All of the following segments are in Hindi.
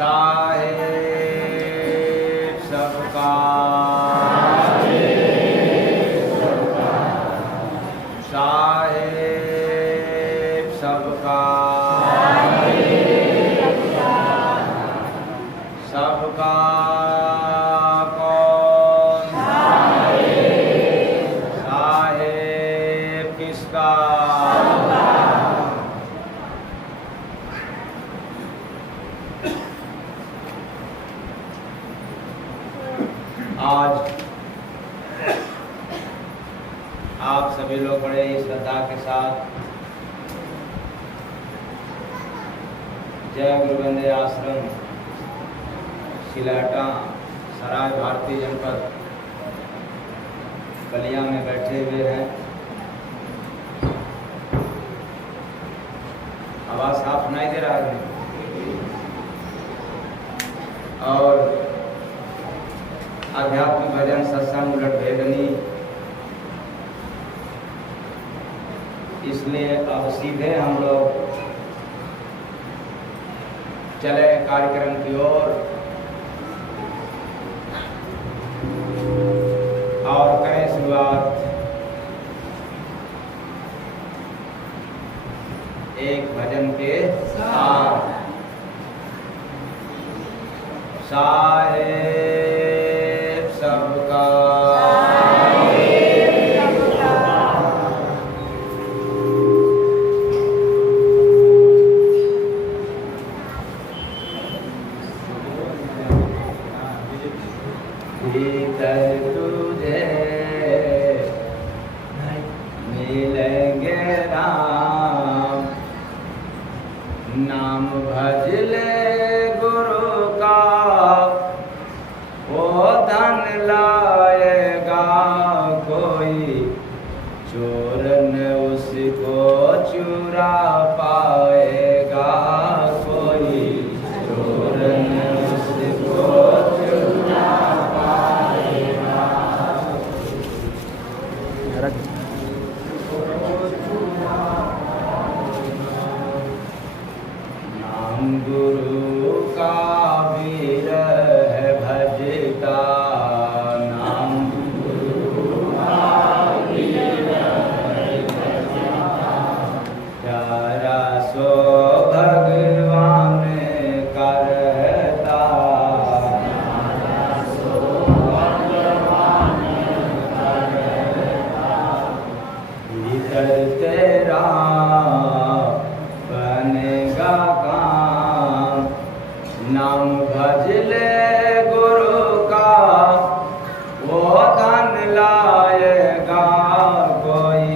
साहेब सबका साहेब सबका सबका कौन साहेब किसका आज आप सभी लोग बड़े ही श्रद्धा के साथ जय गुरुबंदे आश्रम सिलाटा सराय भारतीय जनपद बलिया में बैठे हुए हैं। आवाज साफ सुनाई दे रहा है और आध्यात्मिक भजन सत्संग उलट भेदनी, इसलिए अब सीधे हम लोग चले कार्यक्रम की ओर और करें शुरुआत एक भजन के साथ। साहेब सबका भीतर तुझे मिलेंगे राम, नाम भज ले गुरु का वो धन लाएगा कोई, चोर न उसको चुरा पाएगा कोई, चोर न उसको चुरा पाएगा। नाम गुरु का वीर है भजता, नाम गुरु का वीर है भजता, प्यारा सो भगवान करता, प्यारा सो भगवान करता, भीतर तेरा बनेगा काम, नाम भज ले गुरु का वो धन लाएगा कोई,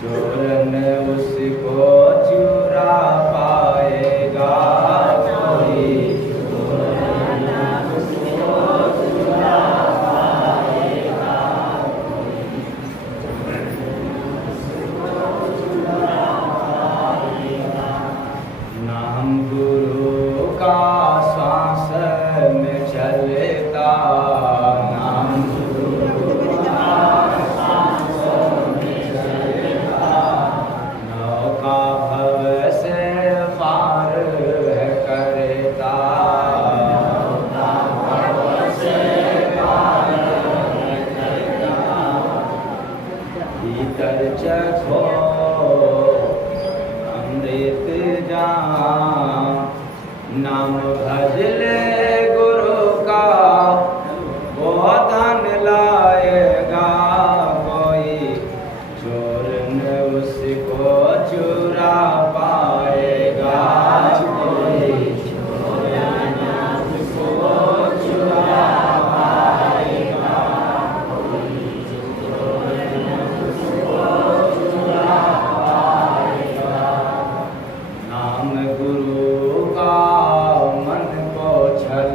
चोर न उसको चुरा पाएगा कोई, चोर न उसको चुरा पाएगा कोई, चोर न उसको चुरा पाएगा। नाम गुरु का श्वास में चलता, नाम गुरु का श्वास में चलता, नौका भव से पार है करता, नौका भव से पार है करता, भीतर चखो अमृत जान, नाम भज ले गुरु का वो धन लाएगा कोई, चोर न उसको चुरा पाएगा कोई, चोर न उसको चुरा पाएगा कोई, चोर न उसको चुरा पाएगा। नाम गुरु का मन को छल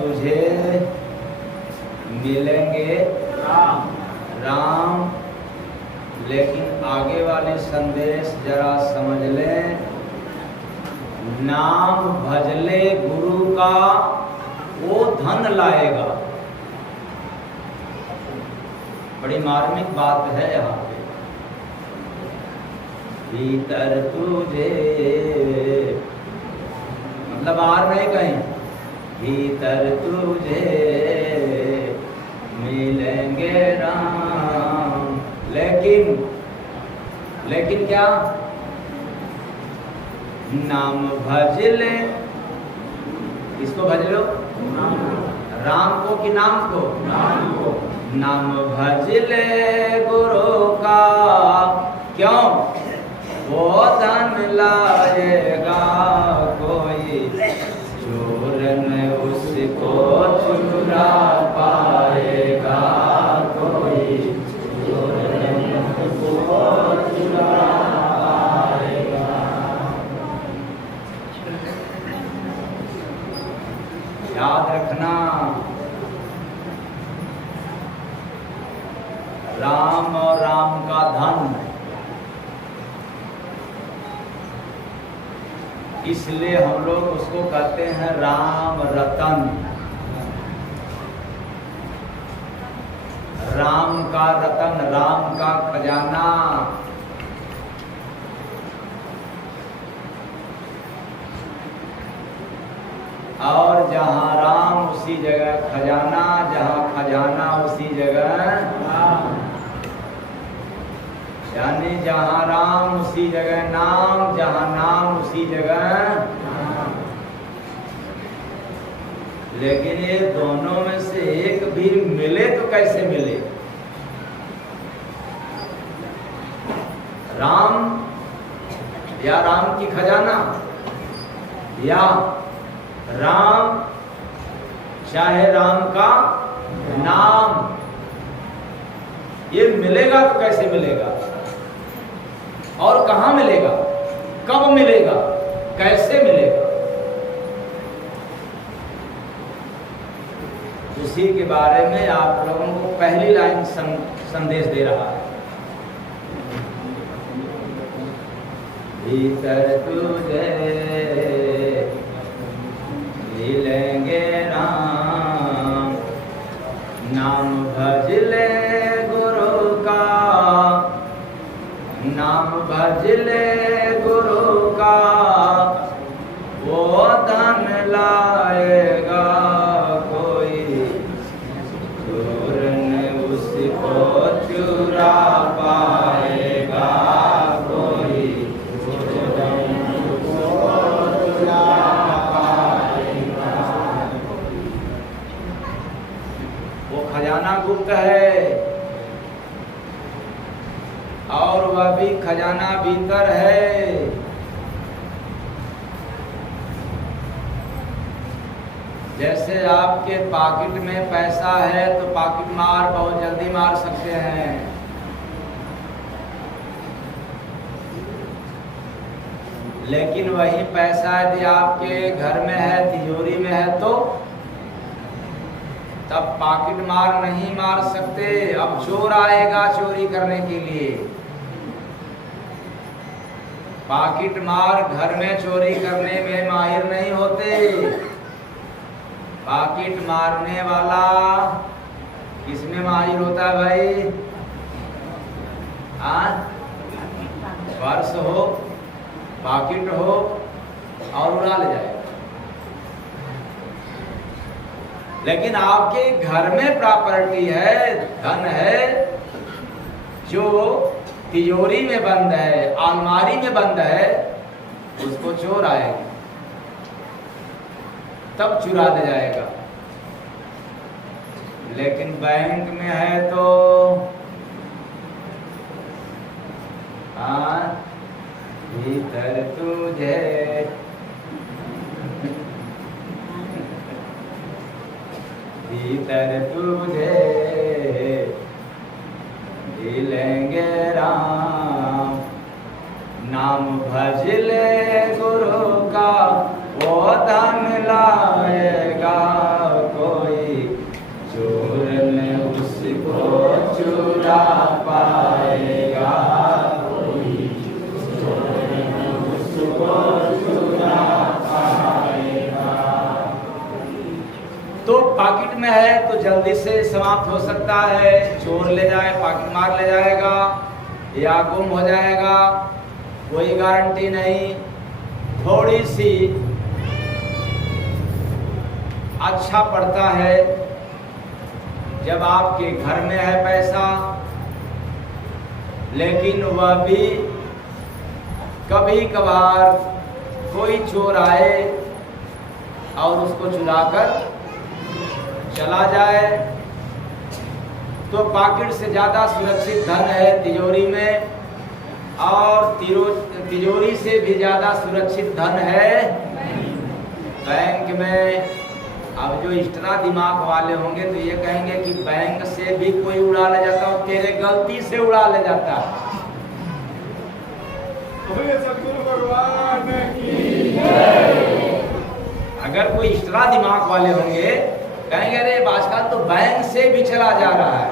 तुझे मिलेंगे राम। लेकिन आगे वाले संदेश जरा समझ लें। नाम भजले गुरु का वो धन लाएगा। बड़ी मार्मिक बात है यहाँ पे। भीतर तुझे मतलब बाहर नहीं कहीं, भीतर तुझे मिलेंगे राम। लेकिन क्या? नाम भज ले। किसको भज लो? राम को कि नाम को? नाम भज ले गुरु का। क्यों? वो धन लाएगा कोई, चोर न उसको चुरा पाएगा कोई, चोर न उसको चुरा पाएगा। याद रखना, राम और राम का धन, इसलिए हम लोग उसको कहते हैं राम रतन। राम का रतन, राम का खजाना। और जहाँ राम उसी जगह खजाना, जहाँ खजाना उसी जगह राम। यानी जहाँ राम उसी जगह नाम, जहाँ नाम उसी जगह नाम। लेकिन ये दोनों में से एक भी मिले तो कैसे मिले? राम या राम की खजाना, या राम चाहे राम का नाम, ये मिलेगा तो कैसे मिलेगा? और कहाँ मिलेगा? कब मिलेगा? कैसे मिलेगा? उसी के बारे में आप लोगों को पहली लाइन संदेश दे रहा है। भीतर तुझे मिलेंगे राम, नाम भज ले गुरु का, नाम भज ले गुरु का, वो धन लाएगा कोई, चोर न उसको चुरा पाएगा कोई, चोर न उसको चुरा पाएगा। वो खजाना गुप्त है और वह भी खजाना भीतर है। जैसे आपके पॉकेट में पैसा है तो पॉकेट मार बहुत जल्दी मार सकते हैं, लेकिन वही पैसा यदि आपके घर में है, तिजोरी में है, तो तब पॉकेट मार नहीं मार सकते। अब चोर आएगा चोरी करने के लिए। पॉकेट मार घर में चोरी करने में माहिर नहीं होते। पॉकेट मारने वाला किसमें माहिर होता है भाई? पर्स हो, पॉकेट हो और उड़ा ले जाएगा। लेकिन आपके घर में प्रॉपर्टी है, धन है, जो तिजोरी में बंद है, अलमारी में बंद है, उसको चोर आएगा तब चुरा ले जाएगा। लेकिन बैंक में है तो भीतर तुझे भीतर तुझे मिलेंगे राम, नाम भज ले गुरु का, वो धन लाएगा चुरा पाएगा, कोई उसको चुरा पाएगा। तो पॉकेट में है तो जल्दी से समाप्त हो सकता है, चोर ले जाए, पॉकेट मार ले जाएगा या गुम हो जाएगा, कोई गारंटी नहीं। थोड़ी सी अच्छा पड़ता है जब आपके घर में है पैसा, लेकिन वह भी कभी कभार कोई चोर आए और उसको चुराकर चला जाए, तो पॉकेट से ज़्यादा सुरक्षित धन है तिजोरी में, और तिजोरी से भी ज़्यादा सुरक्षित धन है बैंक में। अब जो एक्स्ट्रा दिमाग वाले होंगे तो ये कहेंगे कि बैंक से भी कोई उड़ा ले जाता और तेरे गलती से उड़ा ले जाता। अगर कोई एक्स्ट्रा दिमाग वाले होंगे कहेंगे अरे आजकल तो बैंक से भी चला जा रहा है,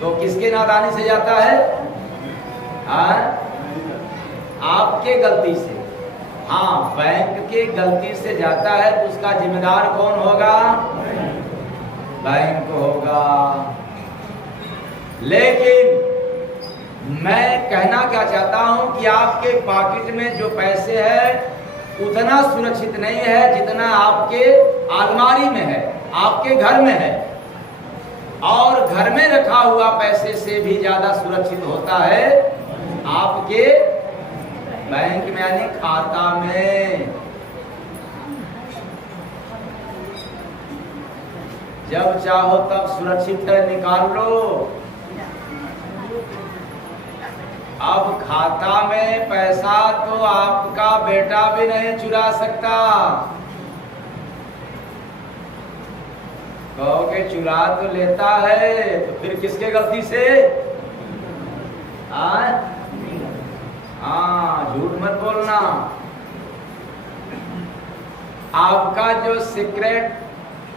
तो किसके नादानी से जाता है? आपके गलती से। हाँ, बैंक के गलती से जाता है तो उसका जिम्मेदार कौन होगा? बैंक होगा। लेकिन मैं कहना क्या चाहता हूं कि आपके पॉकेट में जो पैसे हैं उतना सुरक्षित नहीं है जितना आपके अलमारी में है, आपके घर में है। और घर में रखा हुआ पैसे से भी ज्यादा सुरक्षित होता है आपके बैंक में, यानी खाता में। जब चाहो तब सुरक्षित है, निकाल लो। अब खाता में पैसा तो आपका बेटा भी नहीं चुरा सकता। कहोगे चुरा तो लेता है, तो फिर किसके गलती से? हाँ, झूठ मत बोलना। आपका जो सीक्रेट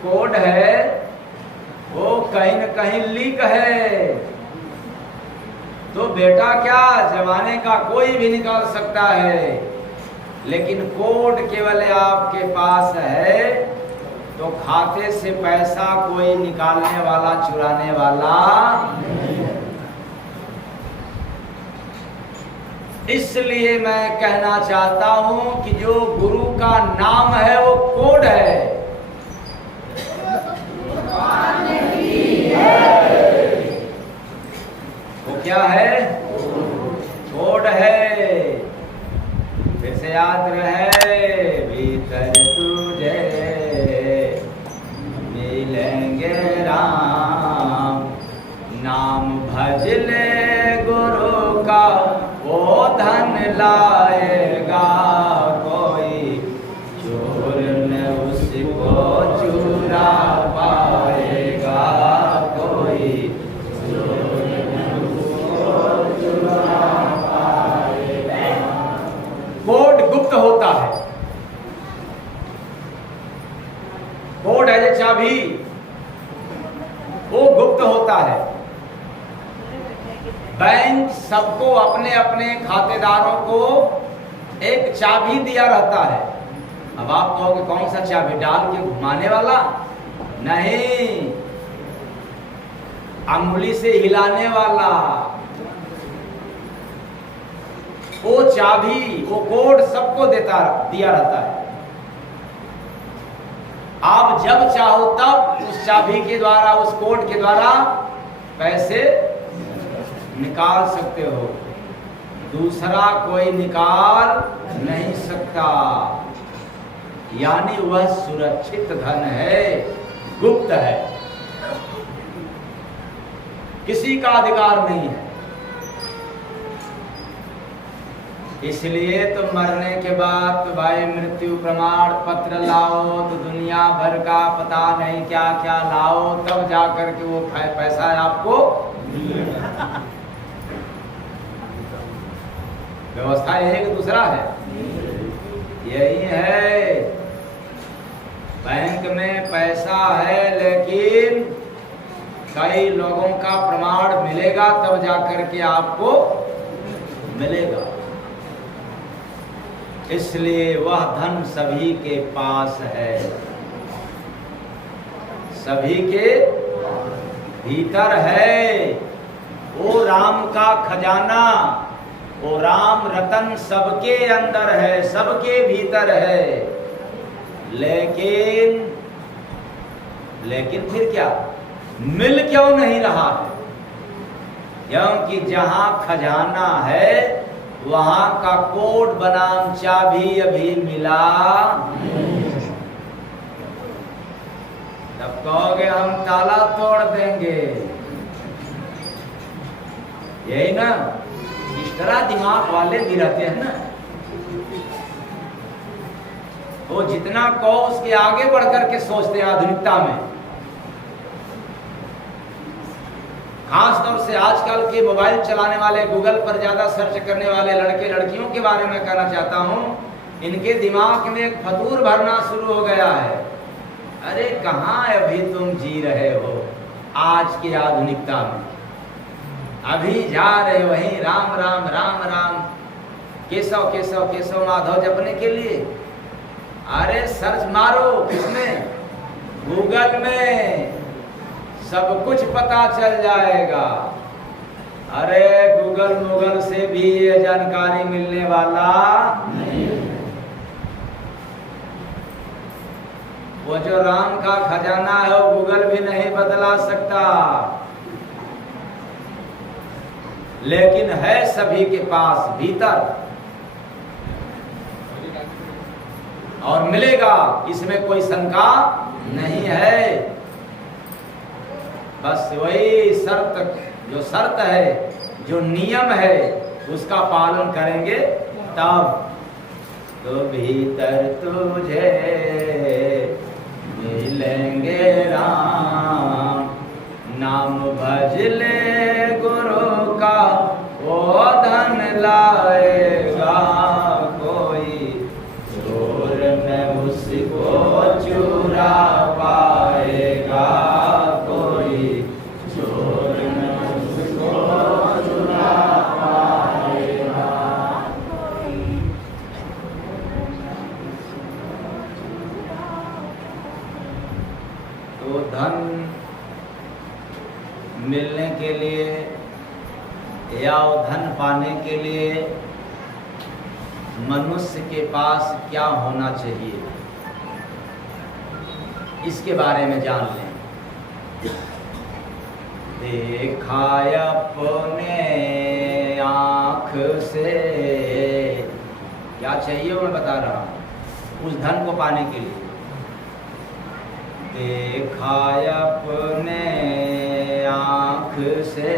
कोड है वो कहीं न कहीं लीक है, तो बेटा क्या, जमाने का कोई भी निकाल सकता है। लेकिन कोड केवल आपके पास है तो खाते से पैसा कोई निकालने वाला, चुराने वाला। इसलिए मैं कहना चाहता हूं कि जो गुरु का नाम है वो कोड है। वो क्या है? कोड है। फिर से याद रहे, भीतर तुझे मिलेंगे राम, नाम भज ले गुरु का वो धन लाएगा, कोई चोर न उसको चुरा पाएगा, कोई चोर न उसको चुरा पाएगा। कोड गुप्त होता है। कोड है जो चाबी, वो गुप्त होता है। बैंक सबको, अपने अपने खातेदारों को एक चाबी दिया रहता है। अब आप कहोगे कौन सा चाबी? डाल के घुमाने वाला? नहीं, अंगुली से हिलाने वाला। वो चाबी, वो कोड सबको दिया रहता है। आप जब चाहो तब उस चाबी के द्वारा, उस कोड के द्वारा पैसे निकाल सकते हो, दूसरा कोई निकाल नहीं सकता। यानी वह सुरक्षित धन है, गुप्त है, किसी का अधिकार नहीं है। इसलिए तो मरने के बाद तो भाई मृत्यु प्रमाण पत्र लाओ, तो दुनिया भर का पता नहीं क्या क्या लाओ, तब जाकर के वो पैसा आपको व्यवस्था एक दूसरा है, यही है। बैंक में पैसा है लेकिन कई लोगों का प्रमाण मिलेगा तब जाकर के आपको मिलेगा। इसलिए वह धन सभी के पास है, सभी के भीतर है। वो राम का खजाना, वो राम रतन सबके अंदर है, सबके भीतर है। लेकिन फिर क्या, मिल क्यों नहीं रहा है? क्योंकि जहां खजाना है वहां का कोड बनाम चाबी अभी मिला। तब कहोगे हम ताला तोड़ देंगे, यही ना? इस तरह दिमाग वाले भी रहते हैं ना। वो जितना कहो उसके आगे बढ़कर के सोचते हैं आधुनिकता में। खास तौर से आजकल के मोबाइल चलाने वाले, गूगल पर ज्यादा सर्च करने वाले लड़के लड़कियों के बारे में कहना चाहता हूं, इनके दिमाग में एक फतूर भरना शुरू हो गया है। अरे कहाँ अभी तुम जी रहे हो आज की आधुनिकता में? अभी जा रहे वहीं राम राम राम राम केशव केशव केशव माधव जपने के लिए। अरे सर्च मारो किसमें? गूगल में, सब कुछ पता चल जाएगा। अरे गूगल से भी ये जानकारी मिलने वाला नहीं। वो जो राम का खजाना है वो गूगल भी नहीं बदला सकता, लेकिन है सभी के पास भीतर और मिलेगा, इसमें कोई शंका नहीं है। बस वही शर्त है, जो नियम है उसका पालन करेंगे तब तो भीतर तुझे मिलेंगे राम। नाम भज ले गुरु का वो धन लाएगा कोई, चोर में उसको चुरा पाएगा कोई, चोर में उसको चुरा पाएगा कोई। तो धन मिलने के लिए या धन पाने के लिए मनुष्य के पास क्या होना चाहिए, इसके बारे में जान लें। देखा अपने आँख से, क्या चाहिए वो मैं बता रहा हूँ उस धन को पाने के लिए। देखा अपने आँख से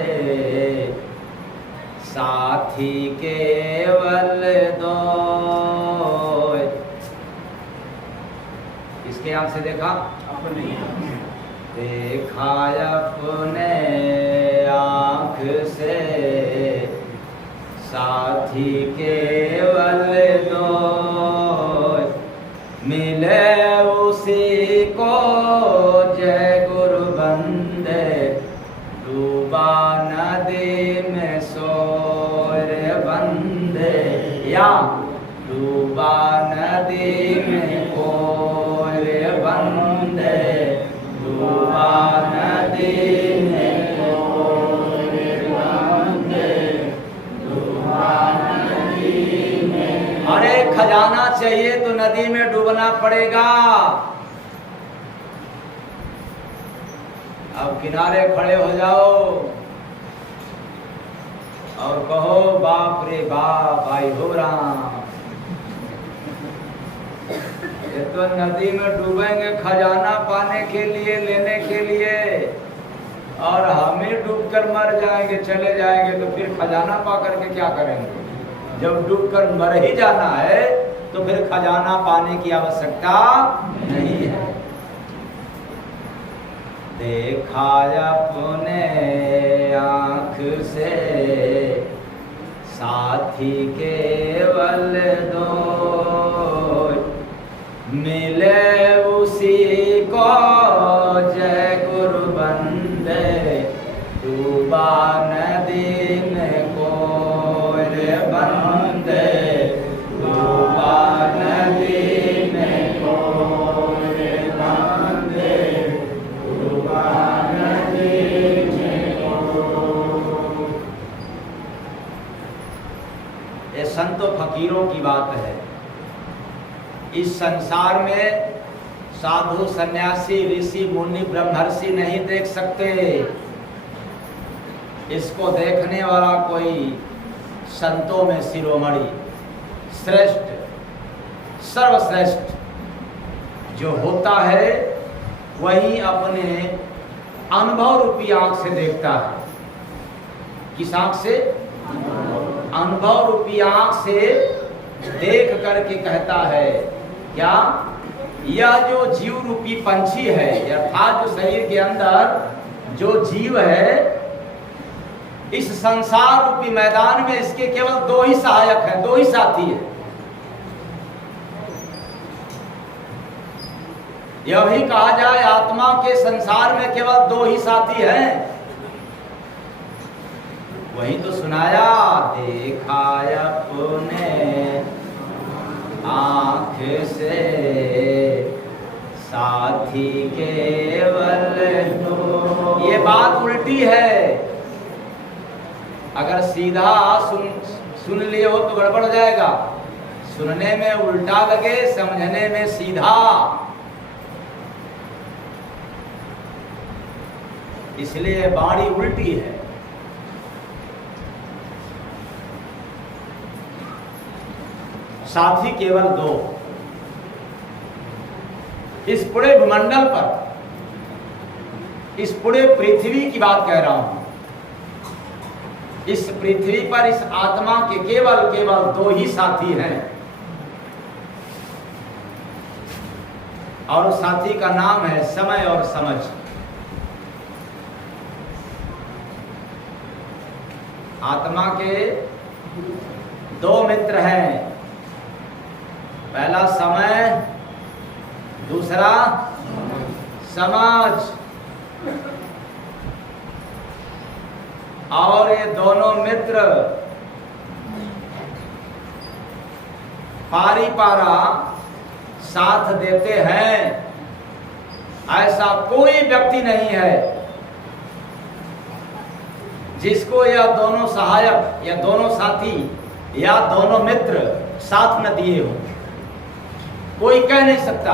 साथी केवल दो। किसके आँख से देखा? अपने। देखा अपने आँख से साथी केवल दो, मिले उसी को जय गुरु बंदे, डूबा नदी में सोर बंदे, या डूबा नदी में कोर बंदे, डूबा नदी में कोर बंदे, डूबा नदी में। अरे खजाना चाहिए तो नदी में डूबना पड़ेगा। अब किनारे खड़े हो जाओ और कहो बाप रे बाप भाई हो राम, ये तो नदी में डूबेंगे खजाना पाने के लिए, लेने के लिए, और हम ही डूब कर मर जाएंगे, चले जाएंगे, तो फिर खजाना पा करके क्या करेंगे? जब डूब कर मर ही जाना है तो फिर खजाना पाने की आवश्यकता नहीं है। देखा अपने आँख से साथी केवल दो, मिले उसी को जय गुरु बंदे, डूबा नदी में कोई बंदे, डूबा नदी में कोई बंदे, डूबा नदी में कोई। ये संतों फकीरों की बात है। इस संसार में साधु सन्यासी ऋषि मुनि ब्रह्मर्षि नहीं देख सकते। इसको देखने वाला कोई संतों में शिरोमणि श्रेष्ठ सर्वश्रेष्ठ जो होता है वही अपने अनुभव रूपी आंख से देखता है। किस आंख से? अनुभव रूपी आंख से देख करके कहता है क्या यह जो जीव रूपी पंछी है, अर्थात जो शरीर के अंदर जो जीव है, इस संसार रूपी मैदान में इसके केवल दो ही सहायक हैं, दो ही साथी हैं। यह भी कहा जाए आत्मा के संसार में केवल दो ही साथी हैं। वही तो सुनाया, देखा अपने आँख से साथी केवल दो। ये बात उल्टी है। अगर सीधा सुन लिए हो तो गड़बड़ हो जाएगा। सुनने में उल्टा लगे, समझने में सीधा। इसलिए बाणी उल्टी है। साथी केवल दो। इस पूरे भूमंडल पर, इस पूरे पृथ्वी की बात कह रहा हूं, इस पृथ्वी पर इस आत्मा के केवल दो ही साथी हैं। और उस साथी का नाम है समय और समझ। आत्मा के दो मित्र हैं, पहला समय, दूसरा समझ। और ये दोनों मित्र पारी पारा साथ देते हैं। ऐसा कोई व्यक्ति नहीं है जिसको यह दोनों सहायक या दोनों साथी या दोनों मित्र साथ न दिए हो। कोई कह नहीं सकता।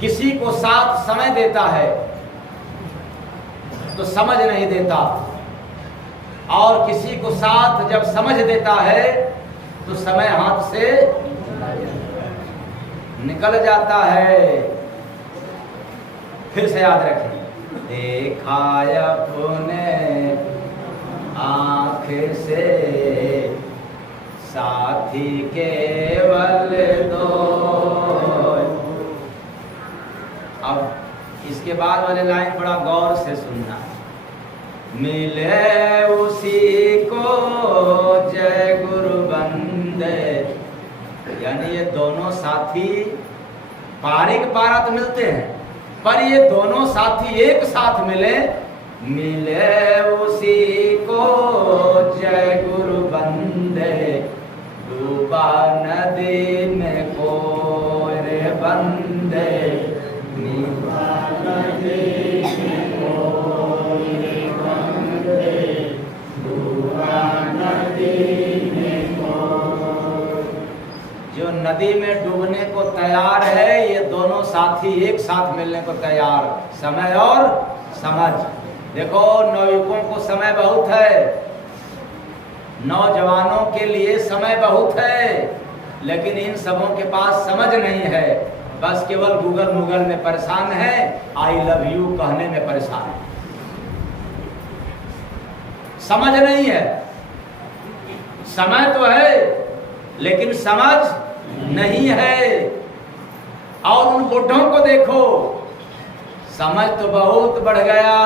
किसी को साथ समय देता है तो समझ नहीं देता, और किसी को साथ जब समझ देता है तो समय हाथ से निकल जाता है। फिर से याद रखें, देखा अपने आँख से साथी केवल दो। अब इसके बाद वाले लाइन बड़ा गौर से सुनना। मिले उसी को जय गुरु बंदे। यानी ये दोनों साथी पारिक पारा तो मिलते हैं, पर ये दोनों साथी एक साथ मिले। मिले उसी को जय गुरु बंदे, डूबा नदी में कोई रे बंदे, डूबा नदी में कोई रे बंदे, डूबा नदी में कोई। जो नदी में डूबने को तैयार है, ये दोनों साथी एक साथ मिलने को तैयार, समय और समझ। देखो, नवयुवकों को समय बहुत है, नौजवानों के लिए समय बहुत है, लेकिन इन सबों के पास समझ नहीं है। बस केवल गूगल में परेशान है, आई लव यू कहने में परेशान है, समझ नहीं है। समय तो है लेकिन समझ नहीं है। और उन बुढ़ों को देखो, समझ तो बहुत बढ़ गया,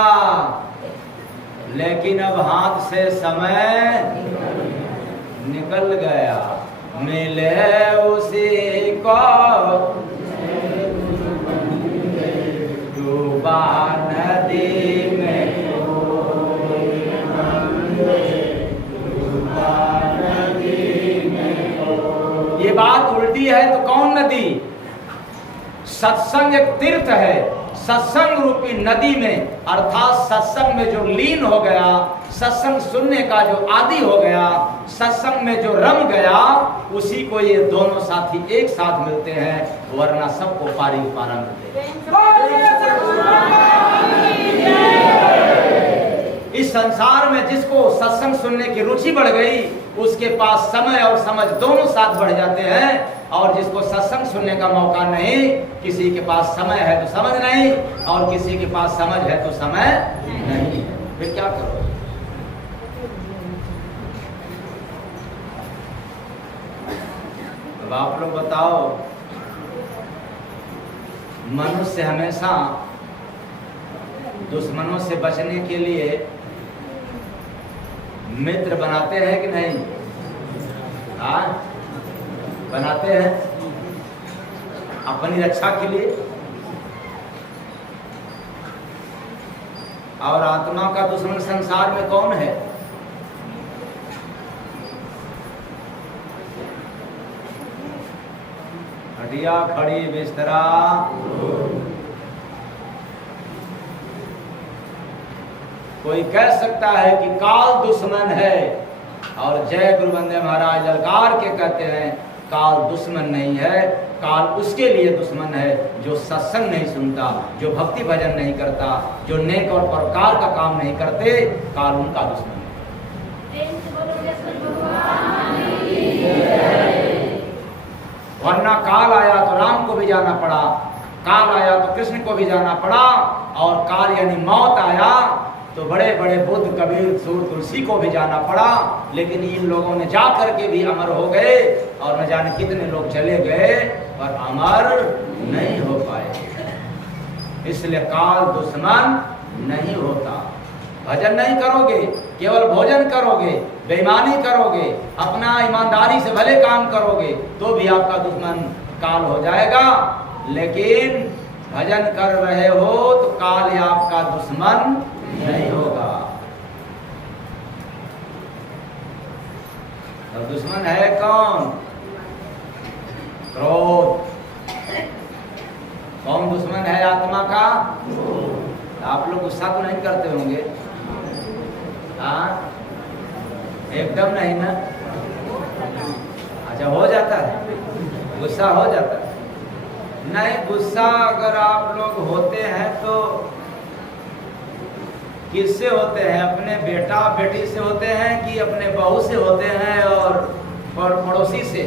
लेकिन अब हाथ से समय निकल गया। मिले उसी को डूबा नदी नदी, सत्संग एक तीर्थ है, सत्संग रूपी नदी में अर्थात सत्संग में जो लीन हो गया, सत्संग सुनने का जो आदी हो गया, सत्संग में जो रम गया, उसी को ये दोनों साथी एक साथ मिलते हैं, वरना सबको पारी पारा मिलते हैं। इस संसार में जिसको सत्संग सुनने की रुचि बढ़ गई, उसके पास समय और समझ दोनों साथ बढ़ जाते हैं, और जिसको सत्संग सुनने का मौका नहीं, किसी के पास समय है तो समझ नहीं, और किसी के पास समझ है तो समय नहीं, फिर क्या करो? अब आप लोग बताओ, मनुष्य हमेशा दुश्मनों से बचने के लिए मित्र बनाते हैं कि नहीं? हाँ, बनाते हैं अपनी रक्षा के लिए। और आत्मा का दुश्मन संसार में कौन है? हड्डियां खड़ी बिस्तरा, कोई कह सकता है कि काल दुश्मन है, और जय गुरु वंदे महाराज ललकार के कहते हैं काल दुश्मन नहीं है, काल उसके लिए दुश्मन है जो सत्संग नहीं सुनता, जो भक्ति भजन नहीं करता, जो नेक और परोपकार का काम नहीं करते, काल उनका दुश्मन है। वरना काल आया तो राम को भी जाना पड़ा, काल आया तो कृष्ण को भी जाना पड़ा, और काल यानी मौत आया तो बड़े बड़े बुद्ध, कबीर, सूर, तुलसी को भी जाना पड़ा, लेकिन इन लोगों ने जा करके भी अमर हो गए, और न जाने कितने लोग चले गए पर अमर नहीं हो पाए। इसलिए काल दुश्मन नहीं होता। भजन नहीं करोगे, केवल भोजन करोगे, बेईमानी करोगे, अपना ईमानदारी से भले काम करोगे, तो भी आपका दुश्मन काल हो जाएगा। लेकिन भजन कर रहे हो तो काल आपका दुश्मन नहीं होगा। तो दुश्मन है कौन? क्रोध। कौन दुश्मन है आत्मा का? आप लोग गुस्सा तो नहीं करते होंगे? हाँ, एकदम नहीं ना? अच्छा, हो जाता है, गुस्सा हो जाता है? नहीं, गुस्सा अगर आप लोग होते हैं तो किससे होते हैं? अपने बेटा बेटी से होते हैं कि अपने बहू से होते हैं और पड़ोसी से?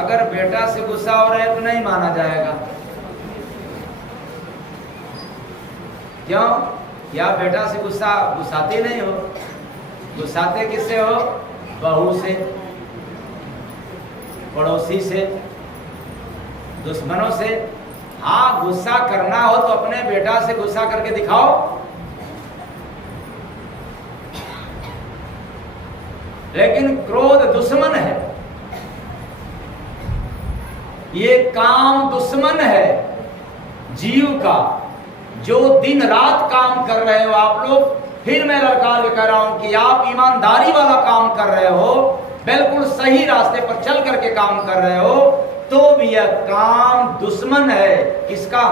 अगर बेटा से गुस्सा हो रहा है तो नहीं माना जाएगा। क्यों? या बेटा से गुस्साते नहीं हो? गुस्साते किससे हो? बहू से, पड़ोसी से, दुश्मनों से। हाँ, गुस्सा करना हो तो अपने बेटा से गुस्सा करके दिखाओ। लेकिन क्रोध दुश्मन है, ये काम दुश्मन है जीव का। जो दिन रात काम कर रहे हो आप लोग, फिर मैं ललकार के कह रहा हूं कि आप ईमानदारी वाला काम कर रहे हो, बिल्कुल सही रास्ते पर चल करके काम कर रहे हो, तो भी यह काम दुश्मन है। किसका?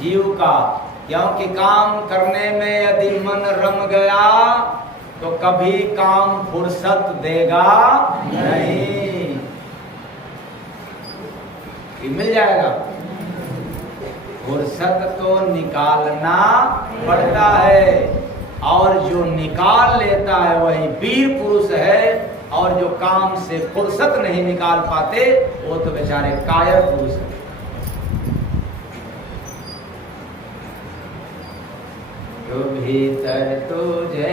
जीव का। क्योंकि काम करने में यदि मन रम गया तो कभी काम फुर्सत देगा नहीं। मिल जाएगा, फुर्सत तो निकालना पड़ता है, और जो निकाल लेता है वही वीर पुरुष है, और जो काम से फुर्सत नहीं निकाल पाते वो तो बेचारे कायर पुरुष हैं। तो भीतर तुझे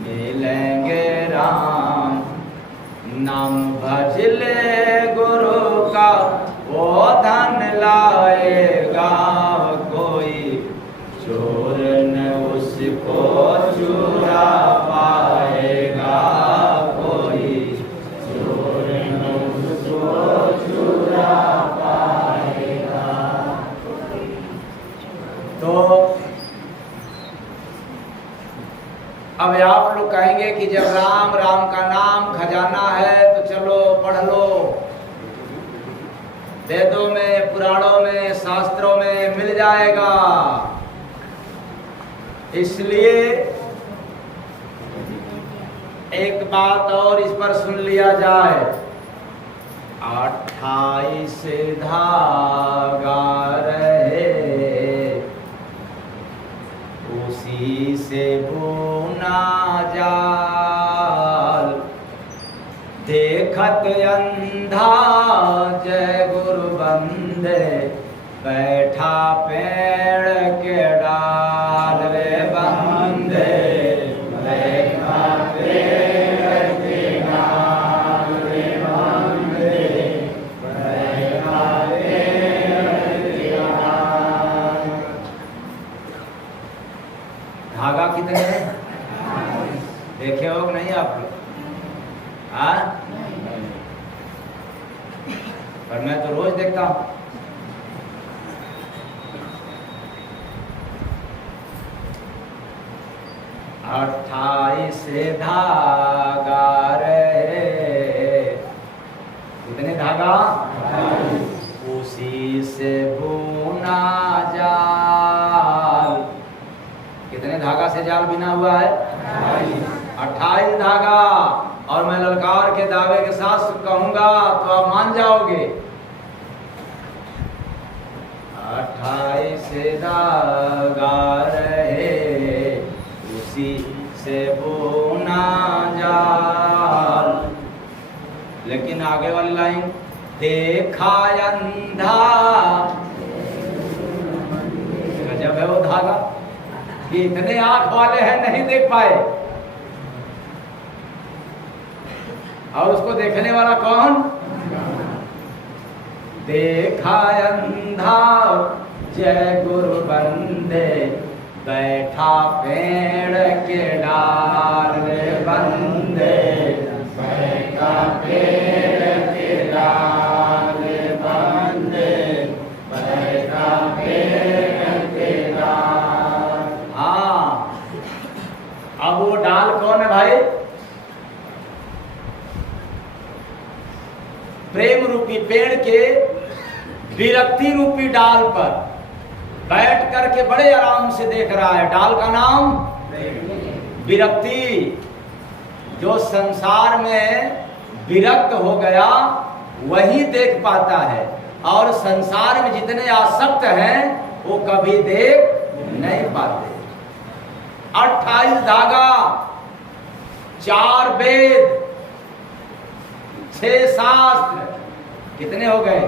मिलेंगे राम, नाम भज ले गुरु का वो धन लाएगा, कोई चोर न उसको चुरा पाएगा, कोई चोर न उसको चुरा पाएगा। तो अब आप लोग लोग कहेंगे कि जब राम राम का नाम खजाना है तो चलो पढ़ लो, वेदों में, पुराणों में, शास्त्रों में मिल जाएगा। इसलिए एक बात और इस पर सुन लिया जाए, 28 धागा रहे उसी से बुना जाल, देखत अंधा जय गुरु बंदे, बैठा पेड़ के डाल रे बंदे, बैठा पेड़ के डाल रे बंदे, बैठा पेड़ के डाल। धागा कितने हैं देखे हो कि नहीं आप लोग? हाँ, पर मैं तो रोज देखता हूं। अट्ठाईस धागा रहे, कितने धागा? उसी से बुना जाल। कितने धागा से जाल बिना हुआ है? 28 धागा। और मैं ललकार के दावे के साथ कहूंगा तो आप मान जाओगे। 28 धागा रहे उसी से बुना जाल। लेकिन आगे वाली लाइन, देखा अंधा, गजब है वो धागा कि इतने आंख वाले हैं नहीं देख पाए, और उसको देखने वाला कौन? देखा अंधा जय गुरु बंदे, बैठा पेड़ के डाल रे बंदे, बैठा पेड़ के डाल रे बंदे, बैठा पेड़ के डाल। हाँ, अब वो डाल कौन है भाई? प्रेम रूपी पेड़ के विरक्ति रूपी डाल पर बैठ करके बड़े आराम से देख रहा है। डाल का नाम विरक्ति। जो संसार में विरक्त हो गया वही देख पाता है, और संसार में जितने आसक्त हैं वो कभी देख नहीं पाते। 28 धागा, 4 वेद, 6 शास्त्र, कितने हो गए?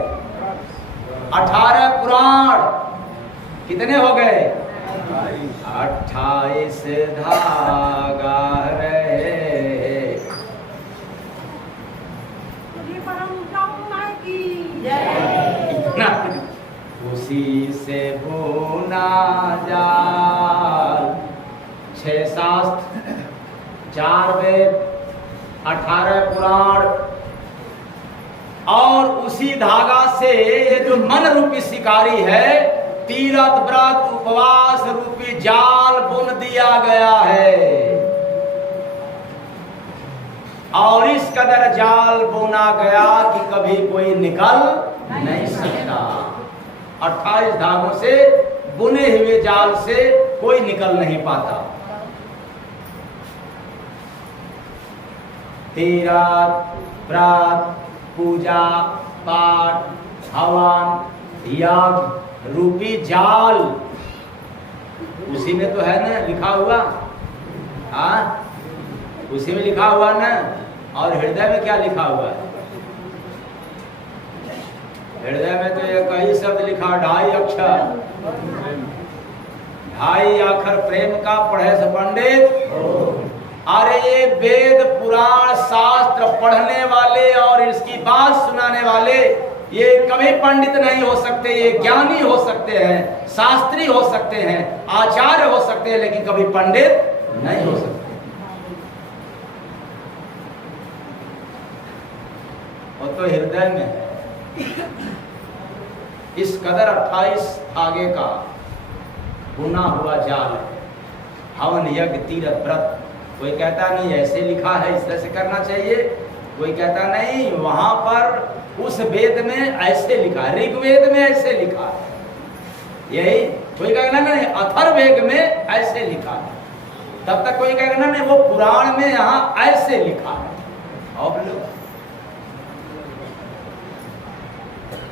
18 पुराण, कितने हो गए? 28 धागा रहे। उसी से बुना जाल। 6 शास्त्र, 4 वेद, 18 पुराण, और उसी धागा से ये जो मन रूपी शिकारी है, तीरथ व्रत उपवास रूपी जाल बुन दिया गया है। और इस कदर जाल बुना गया कि कभी कोई निकल नहीं सकता। 28 धागों से बुने हुए जाल से कोई निकल नहीं पाता। तीरथ व्रत, पूजा पाठ, हवन, यज्ञ रूपी जाल, उसी में तो है ना लिखा हुआ। हाँ, उसी में लिखा हुआ ना। और हृदय में क्या लिखा हुआ है? हृदय में तो ये कई शब्द लिखा, 2.5 अक्षर, 2.5 अक्षर प्रेम का पढ़े से पंडित। अरे ये वेद पुराण शास्त्र पढ़ने वाले और इसकी बात सुनाने वाले ये कभी पंडित नहीं हो सकते। ये ज्ञानी हो सकते हैं, शास्त्री हो सकते हैं, आचार्य हो सकते हैं, लेकिन कभी पंडित नहीं हो सकते। वो तो हृदय में है। इस कदर 28 धागे का बुना हुआ जाल है। हवन, यज्ञ, तीरथ, व्रत, कोई कहता नहीं ऐसे लिखा है इस तरह से करना चाहिए, कोई कहता नहीं वहां पर उस वेद में ऐसे लिखा है, ऋग्वेद में ऐसे लिखा है, यही कोई कहेगा नहीं अथर्ववेद में ऐसे लिखा है, तब तक कोई कहेगा नहीं वो पुराण में यहाँ ऐसे लिखा है। और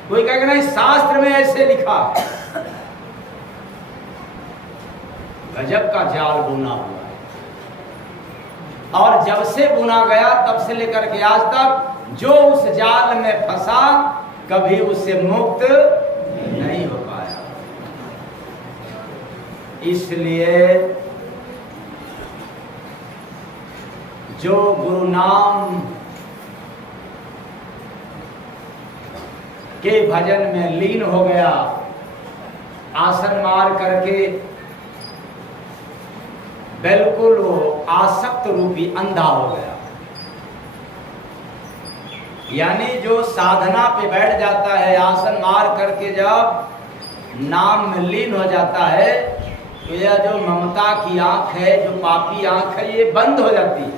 कोई कहेगा नहीं शास्त्र में ऐसे लिखा है। गजब का जाल बुना हुआ है, और जब से बुना गया तब से लेकर के आज तक जो उस जाल में फंसा कभी उससे मुक्त नहीं हो पाया। इसलिए जो गुरु नाम के भजन में लीन हो गया, आसन मार करके बिल्कुल वो आसक्त रूपी अंधा हो गया, यानी जो साधना पे बैठ जाता है आसन मार करके जब नाम में लीन हो जाता है तो यह जो ममता की आंख है, जो पापी आंख है, ये बंद हो जाती है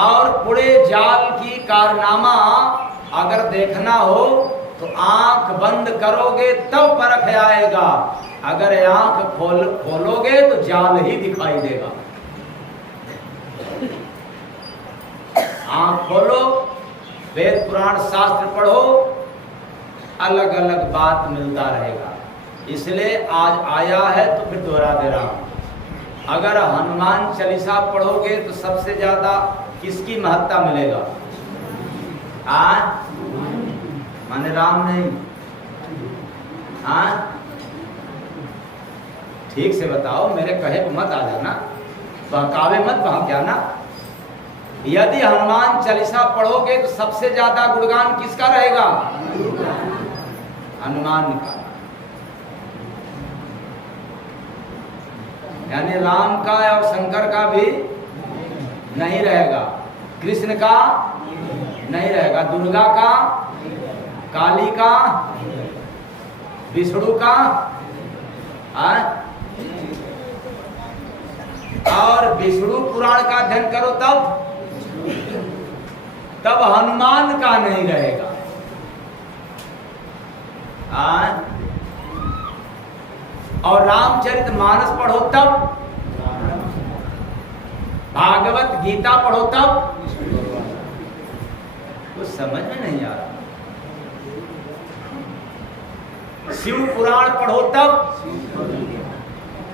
और पूरे जाल की कारनामा अगर देखना हो तो आंख बंद करोगे तब परख आएगा, अगर आंख खोलोगे तो जाल ही दिखाई देगा। आंख खोलो, वेद पुराण शास्त्र पढ़ो, अलग अलग बात मिलता रहेगा। इसलिए आज आया है तो फिर दोहरा दे रहा हूं, अगर हनुमान चालीसा पढ़ोगे तो सबसे ज्यादा किसकी महत्ता मिलेगा? माने राम नहीं? ठीक से बताओ, मेरे कहे को मत आ जाना, बहकावे मत बहक जाना। यदि हनुमान चालीसा पढ़ोगे तो सबसे ज्यादा गुणगान किसका रहेगा? हनुमान का, यानी राम का और शंकर का भी नहीं रहेगा, कृष्ण का नहीं रहेगा, दुर्गा का, काली का, विष्णु का, और विष्णु पुराण का अध्ययन करो तब हनुमान का नहीं रहेगा। और रामचरितमानस पढ़ो तब, भागवत गीता पढ़ो तब, कुछ समझ में नहीं आ रहा। शिव पुराण पढ़ो तब,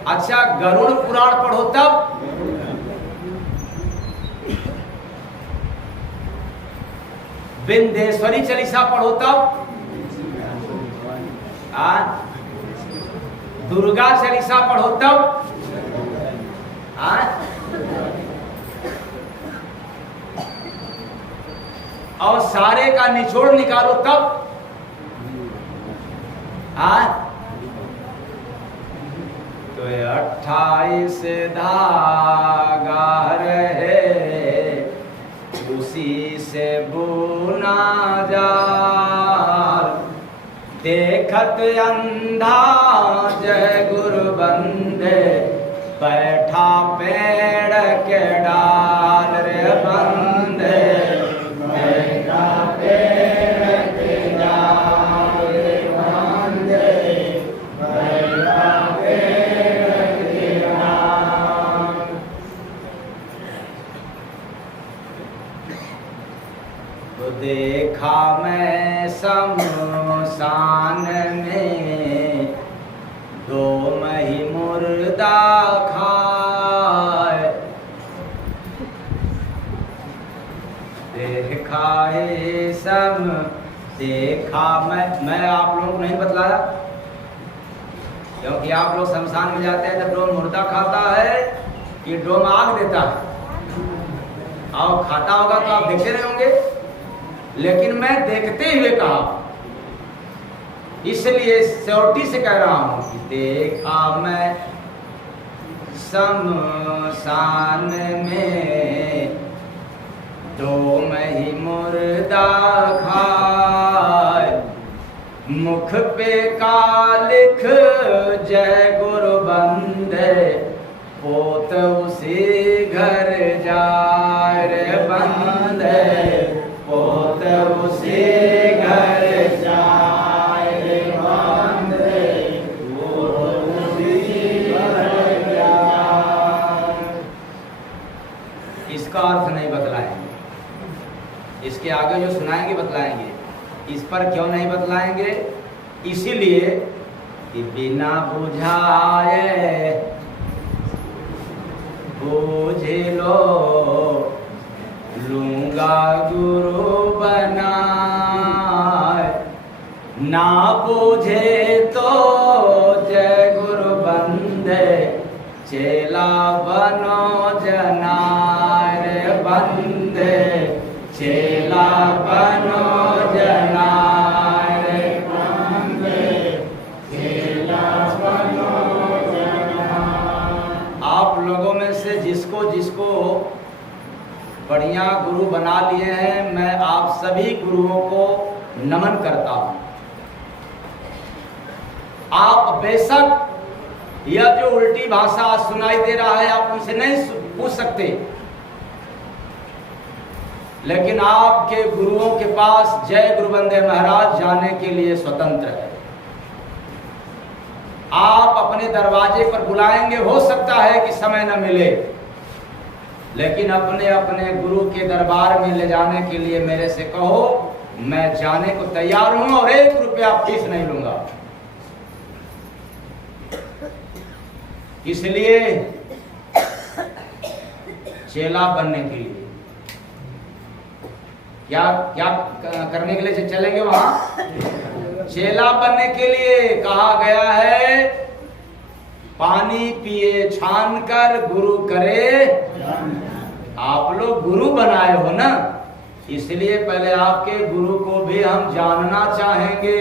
अच्छा गरुड़ पुराण पढ़ो तब, विंध्येश्वरी चालीसा पढ़ो तब, दुर्गा चालीसा पढ़ो तब, और सारे का निचोड़ निकालो तब, तो 28 धागा रहे उसी से बुना जाल, देखत अंधा जय गुरु बंदे, बैठा पेड़ के डाल रे बंदे, बैठा पेड़ के डाल रे बंदे, बैठा पेड़ के डाल। तो देखा मैं शमशान में दो मही मुर्दा खाए, देखा है सब देखा। मैं आप लोगों को नहीं बतलाया क्योंकि आप लोग शमशान में जाते हैं जब डोम मुर्दा खाता है कि डोम आग देता है, और खाता होगा तो आप देखते रहे होंगे, लेकिन मैं देखते हुए कहा, इसलिए श्योरिटी से कह रहा हूं कि देखा मैं शमशान में दो मही मुर्दा खाए, मुख पे का लिख जय गुरु बंदे, पोत उसी घर जाए रे बंदे, पोत उसी घर जाए रे बंदे, पोत उसी घर जाए। इसका अर्थ नहीं बतलाएंगे, इसके आगे जो सुनाएंगे बतलाएंगे। इस पर क्यों नहीं बतलाएंगे? इसीलिए कि बिना बुझाए बूझ लो लूंगा गुरु बनाए, ना बूझे तो जय गुरु बंदे, चेला बनो जनाए रे बंदे, चेला बनो जनाए रे बंदे, चेला बनो जनाए। आप लोगों में से जिसको जिसको बढ़िया गुरु बना लिए हैं, मैं आप सभी गुरुओं को नमन करता हूं। आप बेशक यह जो उल्टी भाषा सुनाई दे रहा है आप उनसे नहीं पूछ सकते, लेकिन आपके गुरुओं के पास जय गुरु बंदे महाराज जाने के लिए स्वतंत्र है। आप अपने दरवाजे पर बुलाएंगे, हो सकता है कि समय न मिले, लेकिन अपने अपने गुरु के दरबार में ले जाने के लिए मेरे से कहो, मैं जाने को तैयार हूं और 1 रुपया फीस नहीं लूंगा। इसलिए चेला बनने के लिए क्या क्या करने के लिए चलेंगे वहां? चेला बनने के लिए कहा गया है, पानी पिए छान कर गुरु करे। आप लोग गुरु बनाए हो ना, इसलिए पहले आपके गुरु को भी हम जानना चाहेंगे।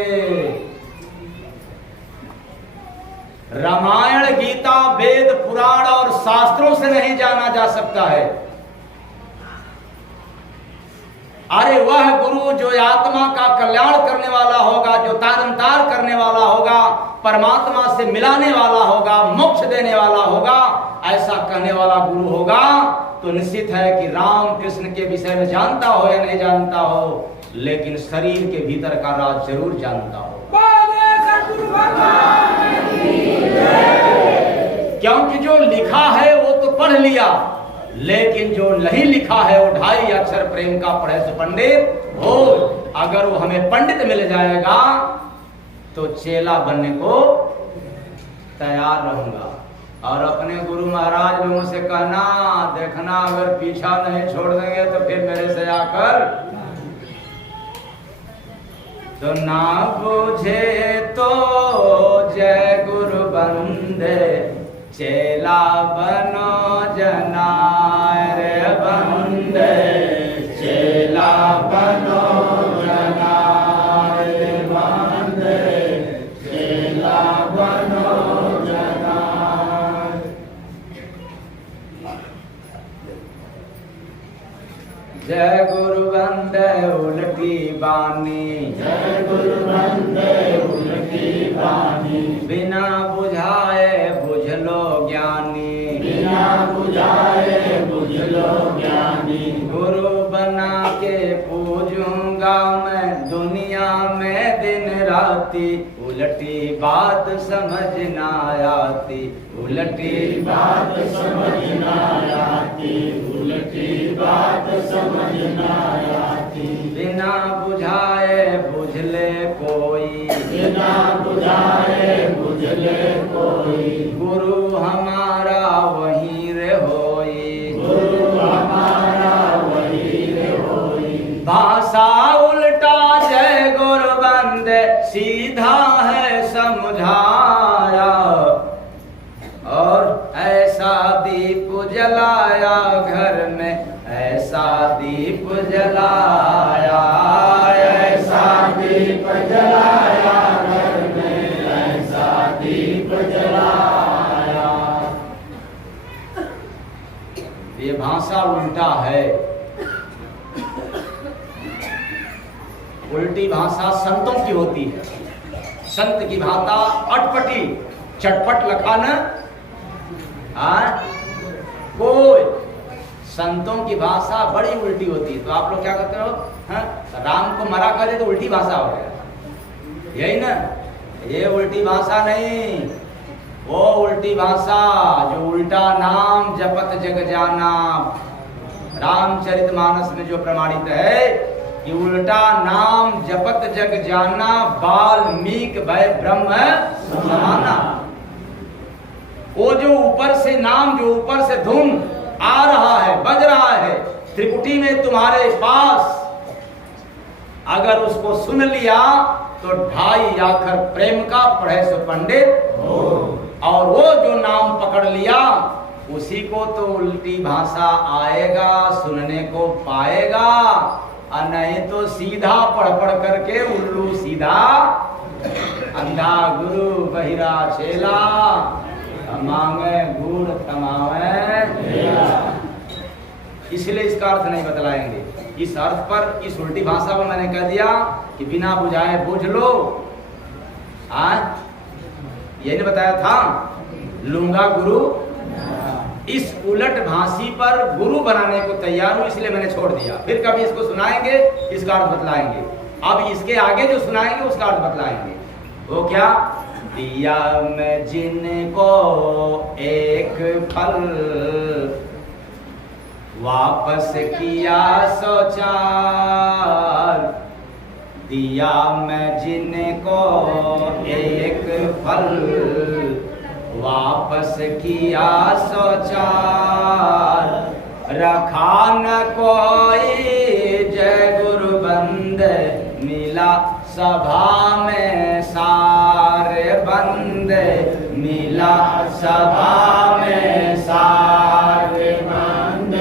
रामायण, गीता, वेद, पुराण और शास्त्रों से नहीं जाना जा सकता है। अरे वह गुरु जो आत्मा का कल्याण करने वाला होगा, जो तारनतार करने वाला होगा, परमात्मा से मिलाने वाला होगा, मोक्ष देने वाला होगा, ऐसा कहने वाला गुरु होगा तो निश्चित है कि राम कृष्ण के विषय में जानता हो या नहीं जानता हो, लेकिन शरीर के भीतर का राज जरूर जानता हो। क्योंकि जो लिखा है वो तो पढ़ लिया, लेकिन जो नहीं लिखा है वो 2.5 अक्षर प्रेम का पढ़े से पंडित हो। अगर वो हमें पंडित मिल जाएगा तो चेला बनने को तैयार रहूंगा। और अपने गुरु महाराज लोगों से कहना, देखना अगर पीछा नहीं छोड़ देंगे तो फिर मेरे से आकर तो ना बुझे तो जय गुरु बंदे, चेला बनो जनाए रे बंदे, चेला बनो जनाए रे बंदे, चेला बनो जनाए। जय गुरु बंदे उल्टी बानी, जय गुरु बंदे उल्टी बानी, बिना बुझाए बुझ लो ज्ञानी, बिना बुझाए बुझ लो ज्ञानी। गुरु बना के पूजूंगा मैं दुनिया में दिन राती, उल्टी बात समझ ना आती, उल्टी बात समझ ना आती, उल्टी बात समझ ना आती। बिना बुझाए बुझ ले कोई, बिना बुझाए बुझ ले कोई, गुरु हमारा वहीं रे होई, गुरु हमारा वहीं रे होई। भाषा उल्टा जय गुरु बंदे, सीधा है समझाया, और ऐसा दीप जलाया घर में, ऐसा दीप जलाया, ऐसा दीप जलाया घर में, ऐसा दीप जलाया। ये भाषा उल्टा है। उल्टी भाषा संतों की होती है। संत की भाषा अटपटी, चटपट लखान, हाँ कोई। संतों की भाषा बड़ी उल्टी होती है। तो आप लोग क्या करते हो? हाँ? राम को मरा करे तो उल्टी भाषा हो गया, यही ना? ये उल्टी भाषा नहीं, वो उल्टी भाषा जो उल्टा नाम जपत जग जाना। रामचरितमानस में जो प्रमाणित है कि उल्टा नाम जपत जग जाना, वाल्मीकि भय ब्रह्म समाना। वो जो ऊपर से नाम, जो ऊपर से धुन आ रहा है, बज रहा है त्रिकुटी में तुम्हारे पास, अगर उसको सुन लिया तो 2.5 आखर प्रेम का पढ़े सो पंडित, और वो जो नाम पकड़ लिया उसी को तो उल्टी भाषा आएगा, सुनने को पाएगा। और नहीं तो सीधा पढ़ पढ़ करके उल्लू सीधा, अंधा गुरु बहिरा चेला, मांगे गुड़ थमावे। इसलिए इसका अर्थ नहीं बतलाएंगे। इस अर्थ पर, इस उल्टी भाषा पर मैंने कह दिया कि बिना बुझाए बुझ लो। यही बताया था, लूंगा गुरु। इस उलट भाषी पर गुरु बनाने को तैयार हूं, इसलिए मैंने छोड़ दिया। फिर कभी इसको सुनाएंगे, इसका अर्थ बतलाएंगे। अब इसके आगे जो सुनाएंगे उसका अर्थ बतलाएंगे। वो क्या? दिया मैं जिनको एक फल, वापस किया सोचार। दिया मैं जिनको एक फल, वापस किया सोचार। रखा न कोई जय गुरु बंद, मिला सभा में सारे बंद, मिला सभा में सारे बंद,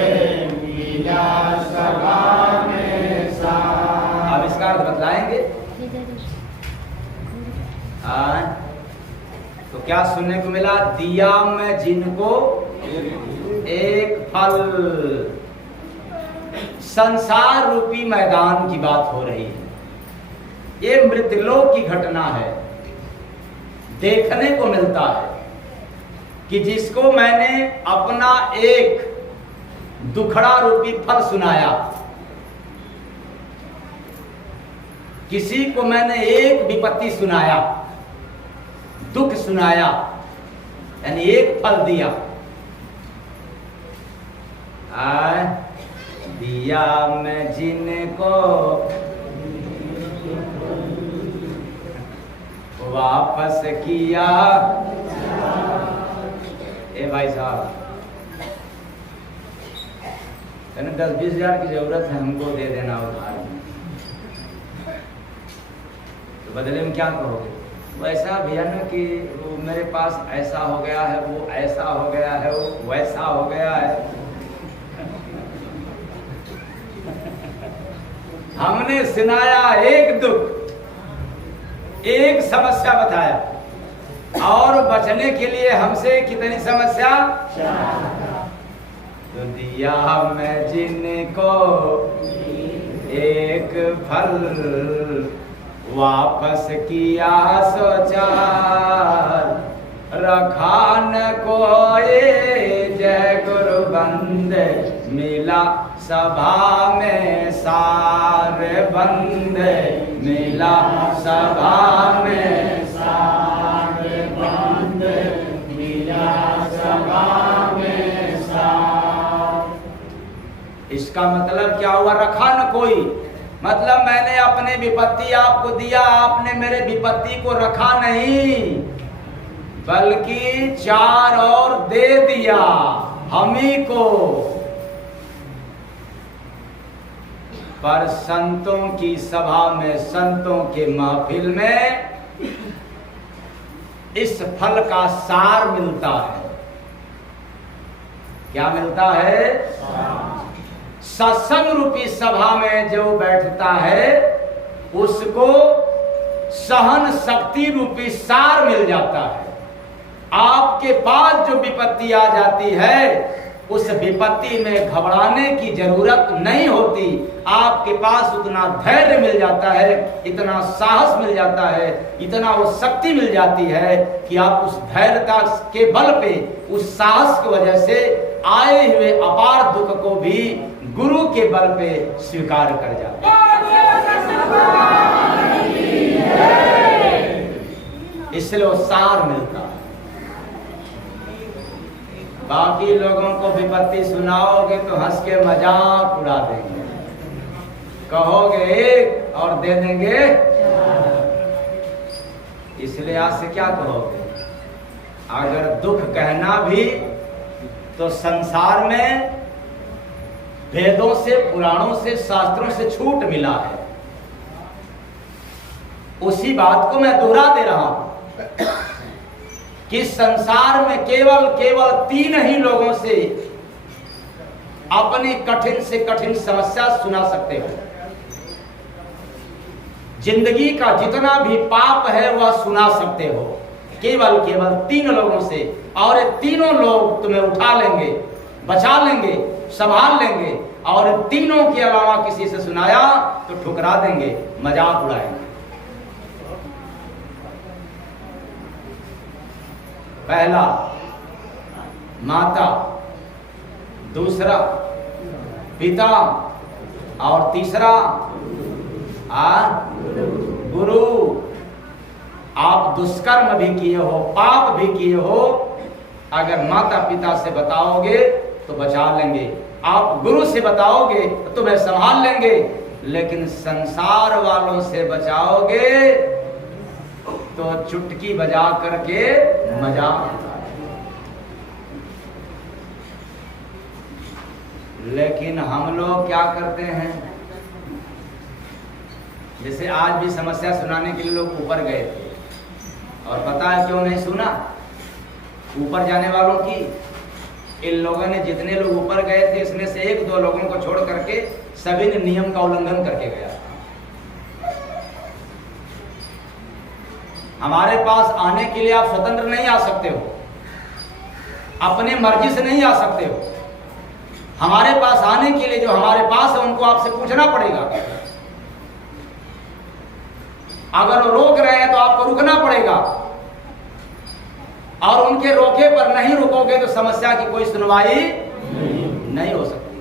मिला सभा में सारे। अब इसका अर्थ बतलाएंगे। तो क्या सुनने को मिला? दिया मैं जिनको एक फल। संसार रूपी मैदान की बात हो रही है। ये मृतलोक की घटना है। देखने को मिलता है कि जिसको मैंने अपना एक दुखड़ा रूपी फल सुनाया, किसी को मैंने एक विपत्ति सुनाया, दुख सुनाया, यानी एक फल दिया। दिया मैं जिनको वापस किया। ए भाई साहब, 10-20 हजार की जरूरत है, हमको दे देना उधार में, तो बदले में क्या करोगे? वैसा भैया ना कि वो मेरे पास ऐसा हो गया है, वो ऐसा हो गया है, वो वैसा हो गया है। हमने सुनाया एक दुख, एक समस्या बताया, और बचने के लिए हमसे कितनी समस्या? तो दिया मैं जिनको एक फल, वापस किया सोचार। रखा न कोई जय गुरु बंद, मिला सभा में सारे बंद, मिला सभा में सारे बंद, मिला सभा में सारे। इसका मतलब क्या हुआ? रखा न कोई, मतलब मैंने अपने विपत्ति आपको दिया, आपने मेरे विपत्ति को रखा नहीं, बल्कि 4 और दे दिया हम ही को। पर संतों की सभा में, संतों के महफिल में इस फल का सार मिलता है। क्या मिलता है? सत्संग रूपी सभा में जो बैठता है उसको सहन शक्ति रूपी सार मिल जाता है। आपके पास जो विपत्ति आ जाती है उस विपत्ति में घबराने की जरूरत नहीं होती। आपके पास उतना धैर्य मिल जाता है, इतना साहस मिल जाता है, इतना वो शक्ति मिल जाती है कि आप उस धैर्यता के बल पे, उस साहस की वजह से आए हुए अपार दुख को भी गुरु के बल पे स्वीकार कर जाते हैं। इसलिए वो सार मिलता है। बाकी लोगों को विपत्ति सुनाओगे तो हंस के मजाक उड़ा देंगे, कहोगे एक और दे देंगे। इसलिए आज से क्या कहोगे? अगर दुख कहना भी तो संसार में वेदों से, पुराणों से, शास्त्रों से छूट मिला है। उसी बात को मैं दोहरा दे रहा हूं कि संसार में केवल 3 ही लोगों से अपनी कठिन से कठिन समस्या सुना सकते हो। जिंदगी का जितना भी पाप है वह सुना सकते हो, केवल 3 लोगों से। और ये तीनों लोग तुम्हें उठा लेंगे, बचा लेंगे, संभाल लेंगे। और तीनों के अलावा किसी से सुनाया तो ठुकरा देंगे, मजाक उड़ाएंगे। पहला माता, दूसरा पिता और तीसरा गुरु। आप दुष्कर्म भी किए हो, पाप भी किए हो, अगर माता पिता से बताओगे तो बचा लेंगे, आप गुरु से बताओगे तो तुम्हें संभाल लेंगे। लेकिन संसार वालों से बचाओगे तो चुटकी बजा करके मजाक। लेकिन हम लोग क्या करते हैं? जैसे आज भी समस्या सुनाने के लिए लोग ऊपर गए थे, और पता है क्यों नहीं सुना? ऊपर जाने वालों की, इन लोगों ने जितने लोग ऊपर गए थे इसमें से 1-2 लोगों को छोड़ करके सभी ने नियम का उल्लंघन करके गया। हमारे पास आने के लिए आप स्वतंत्र नहीं आ सकते हो, अपने मर्जी से नहीं आ सकते हो। हमारे पास आने के लिए जो हमारे पास है उनको आपसे पूछना पड़ेगा। अगर वो रोक रहे हैं तो आपको रुकना पड़ेगा, और उनके रोके पर नहीं रुकोगे तो समस्या की कोई सुनवाई नहीं हो सकती।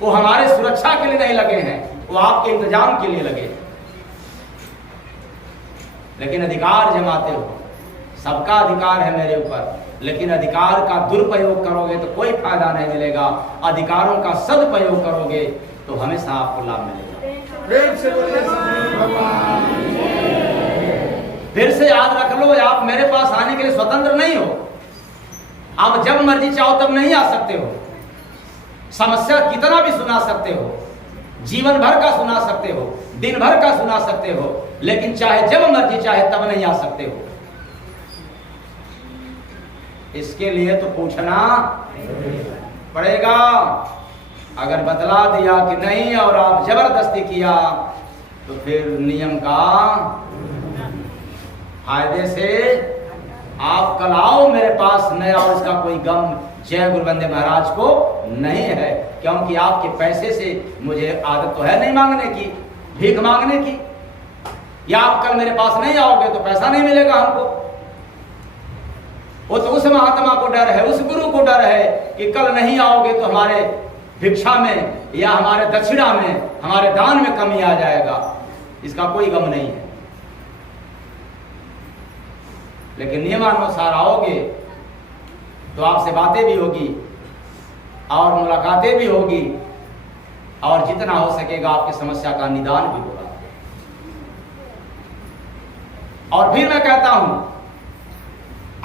वो हमारे सुरक्षा के लिए नहीं लगे हैं, वो आपके इंतजाम के लिए लगे हैं। लेकिन अधिकार जमाते हो, सबका अधिकार है मेरे ऊपर, लेकिन अधिकार का दुरुपयोग करोगे तो कोई फायदा नहीं मिलेगा। अधिकारों का सदुपयोग करोगे तो हमेशा आपको लाभ मिलेगा। फिर से याद रख लो, आप मेरे पास आने के लिए स्वतंत्र नहीं हो। आप जब मर्जी चाहो तब नहीं आ सकते हो। समस्या कितना भी सुना सकते हो, जीवन भर का सुना सकते हो, दिन भर का सुना सकते हो, लेकिन चाहे जब मर्जी चाहे तब नहीं आ सकते हो। इसके लिए तो पूछना पड़ेगा। अगर बतला दिया कि नहीं और आप जबरदस्ती किया तो फिर नियम का फायदे से आप कल आओ मेरे पास, नहीं आओ इसका कोई गम जय गुरु बंदे महाराज को नहीं है। क्योंकि आपके पैसे से मुझे आदत तो है नहीं मांगने की, भीख मांगने की। या आप कल मेरे पास नहीं आओगे तो पैसा नहीं मिलेगा हमको। वो तो उस महात्मा को डर है, उस गुरु को डर है कि कल नहीं आओगे तो हमारे भिक्षा में या हमारे दक्षिणा में, हमारे दान में कमी आ जाएगा। इसका कोई गम नहीं है। लेकिन नियमानुसार आओगे तो आपसे बातें भी होगी और मुलाकातें भी होगी, और जितना हो सकेगा आपकी समस्या का निदान भी होगा। और फिर मैं कहता हूं,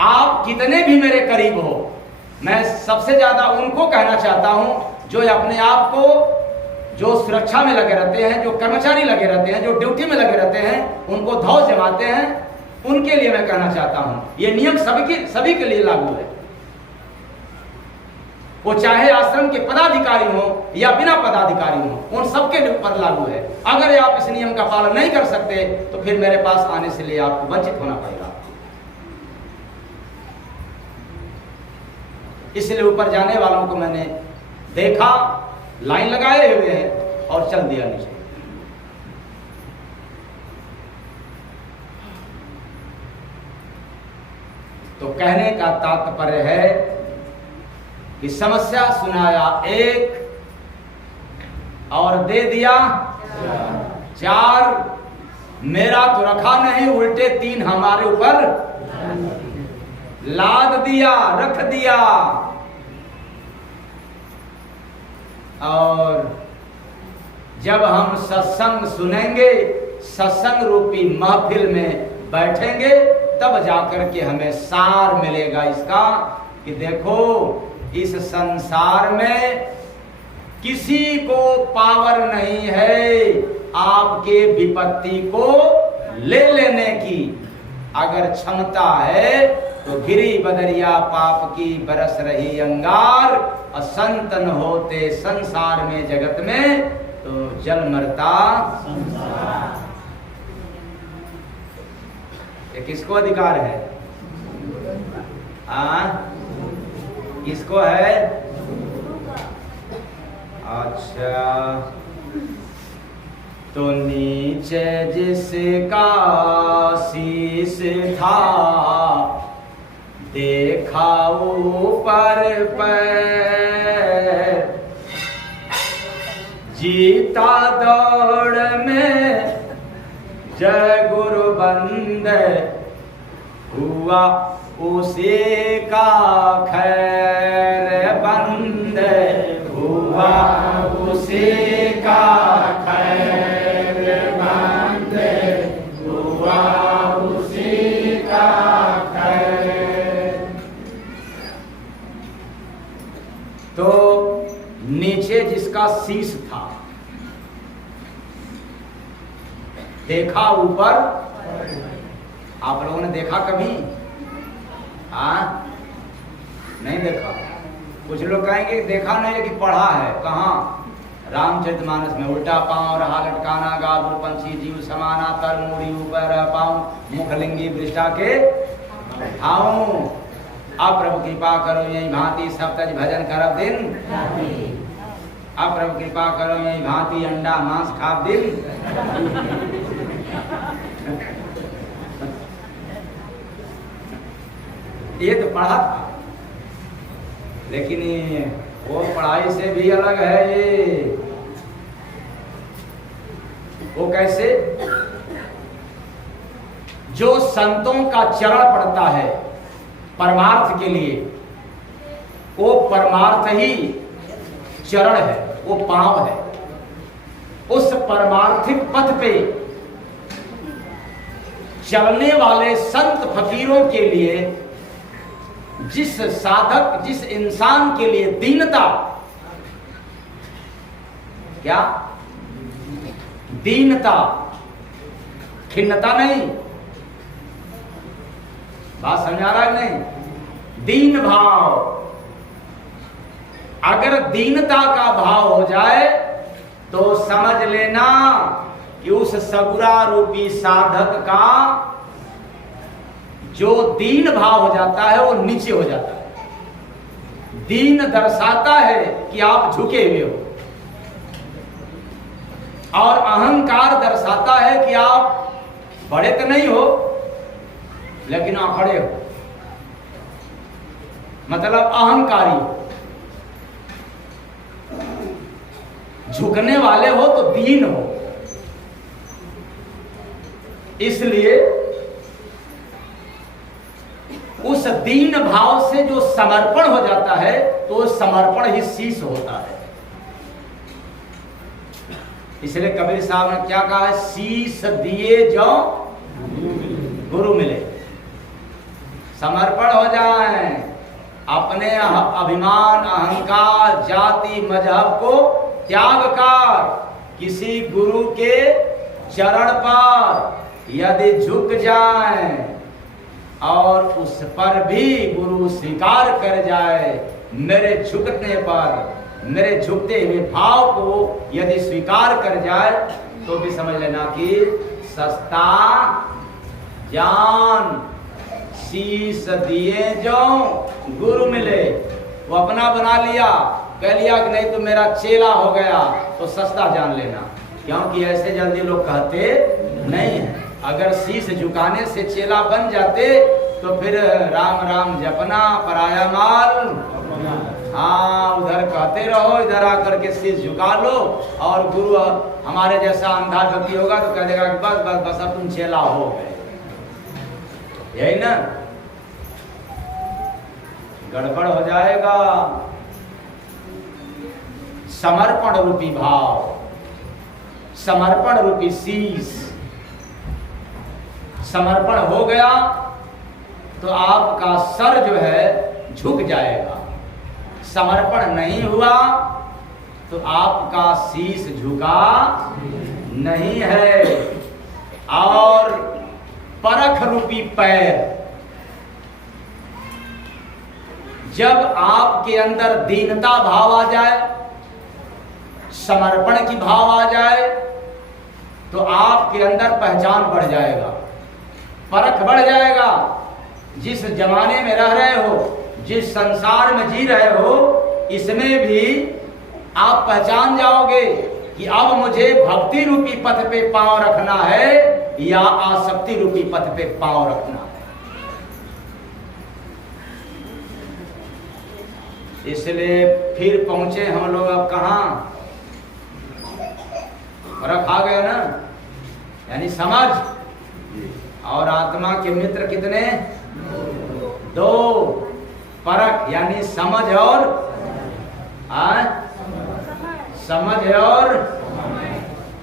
आप कितने भी मेरे करीब हो, मैं सबसे ज्यादा उनको कहना चाहता हूं जो अपने आप को, जो सुरक्षा में लगे रहते हैं, जो कर्मचारी लगे रहते हैं, जो ड्यूटी में लगे रहते हैं, उनको धौस जमाते हैं, उनके लिए मैं कहना चाहता हूं ये नियम सभी के लिए लागू है। वो चाहे आश्रम के पदाधिकारी हो या बिना पदाधिकारी हो, उन सबके ऊपर लागू है। अगर आप इस नियम का पालन नहीं कर सकते तो फिर मेरे पास आने से लिए आपको वंचित होना पड़ेगा। इसलिए ऊपर जाने वालों को मैंने देखा, लाइन लगाए हुए हैं और चल दिया नीचे। तो कहने का तात्पर्य है कि समस्या सुनाया एक और दे दिया चार। मेरा तो रखा नहीं, उल्टे 3 हमारे ऊपर लाद दिया, रख दिया। और जब हम सत्संग सुनेंगे, सत्संग रूपी महफिल में बैठेंगे, तब जाकर के हमें सार मिलेगा इसका कि देखो इस संसार में किसी को पावर नहीं है आपके विपत्ति को ले लेने की। अगर क्षमता है तो गिरी बदरिया पाप की बरस रही अंगार, असंतन होते संसार में जगत में तो जल मरता संसार। ये किसको अधिकार है? किसको है? अच्छा, तो नीचे जिसका शीश था देखा ऊपर पैर, जीता दौड़ में जय गुरु बंदे हुआ उसी का खैर, बंदे हुआ उसी का खैर, बंदे हुआ उसी का खैर। तो नीचे जिसका शीश था देखा ऊपर। आप लोगों ने देखा कभी? नहीं देखा। कुछ लोग कहेंगे देखा नहीं लेकिन पढ़ा है। कहाँ? रामचरितमानस में। उल्टा पांव रहा लटकाना, गाल पंछी जीव समाना, तर मूड़ी ऊपर पांव, मुखलिंगी वृष्टा के ठाऊं। अब प्रभु कृपा करो यही भांति सब तज भजन करब दिन। अब प्रभु कृपा करो यही भांति अंडा मांस खाब दिन। ये तो पढ़ा था, लेकिन वो पढ़ाई से भी अलग है ये। वो कैसे? जो संतों का चरण पड़ता है परमार्थ के लिए, वो परमार्थ ही चरण है, वो पांव है। उस परमार्थिक पथ पे चलने वाले संत फकीरों के लिए, जिस साधक, जिस इंसान के लिए दीनता, क्या दीनता, खिन्नता नहीं, बात समझ आ रहा है नहीं? दीन भाव। अगर दीनता का भाव हो जाए तो समझ लेना कि उस सगुरा रूपी साधक का जो दीन भाव हो जाता है वो नीचे हो जाता है। दीन दर्शाता है कि आप झुके हुए हो, और अहंकार दर्शाता है कि आप बड़े तो नहीं हो लेकिन आप खड़े हो, मतलब अहंकारी हो। झुकने वाले हो तो दीन हो। इसलिए उस दीन भाव से जो समर्पण हो जाता है तो समर्पण ही शीश होता है। इसलिए कबीर साहब ने क्या कहा है? शीश दिए जो गुरु मिले। समर्पण हो जाए, अपने अभिमान, अहंकार, जाति, मजहब को त्याग कर किसी गुरु के चरण पर यदि झुक जाए और उस पर भी गुरु स्वीकार कर जाए, मेरे झुकने पर, मेरे झुकते हुए भाव को यदि स्वीकार कर जाए तो भी समझ लेना कि सस्ता जान शीश दिए जो गुरु मिले। वो अपना बना लिया, कह लिया कि नहीं तो मेरा चेला हो गया, तो सस्ता जान लेना, क्योंकि ऐसे जल्दी लोग कहते नहीं है। अगर शीश झुकाने से चेला बन जाते तो फिर राम राम जपना, पराया माल। हाँ, उधर कहते रहो, इधर आकर के शीश झुका लो, और गुरु हमारे जैसा अंधा व्यक्ति होगा तो कह देगा कि बस बस बस अब तुम चेला हो गए, यही ना, गड़बड़ हो जाएगा। समर्पण रूपी भाव, समर्पण रूपी शीश, समर्पण हो गया तो आपका सर जो है झुक जाएगा। समर्पण नहीं हुआ तो आपका शीश झुका नहीं है। और परख रूपी पैर, जब आपके अंदर दीनता भाव आ जाए, समर्पण की भाव आ जाए, तो आपके अंदर पहचान बढ़ जाएगा, परख बढ़ जाएगा। जिस जमाने में रह रहे हो, जिस संसार में जी रहे हो, इसमें भी आप पहचान जाओगे कि अब मुझे भक्ति रूपी पथ पे पांव रखना है या आसक्ति रूपी पथ पे पांव रखना है। इसलिए फिर पहुंचे हम लोग अब कहां, फर्क आ गया ना, यानी समझ और आत्मा के मित्र कितने, दो। परख यानी समझ और समझ और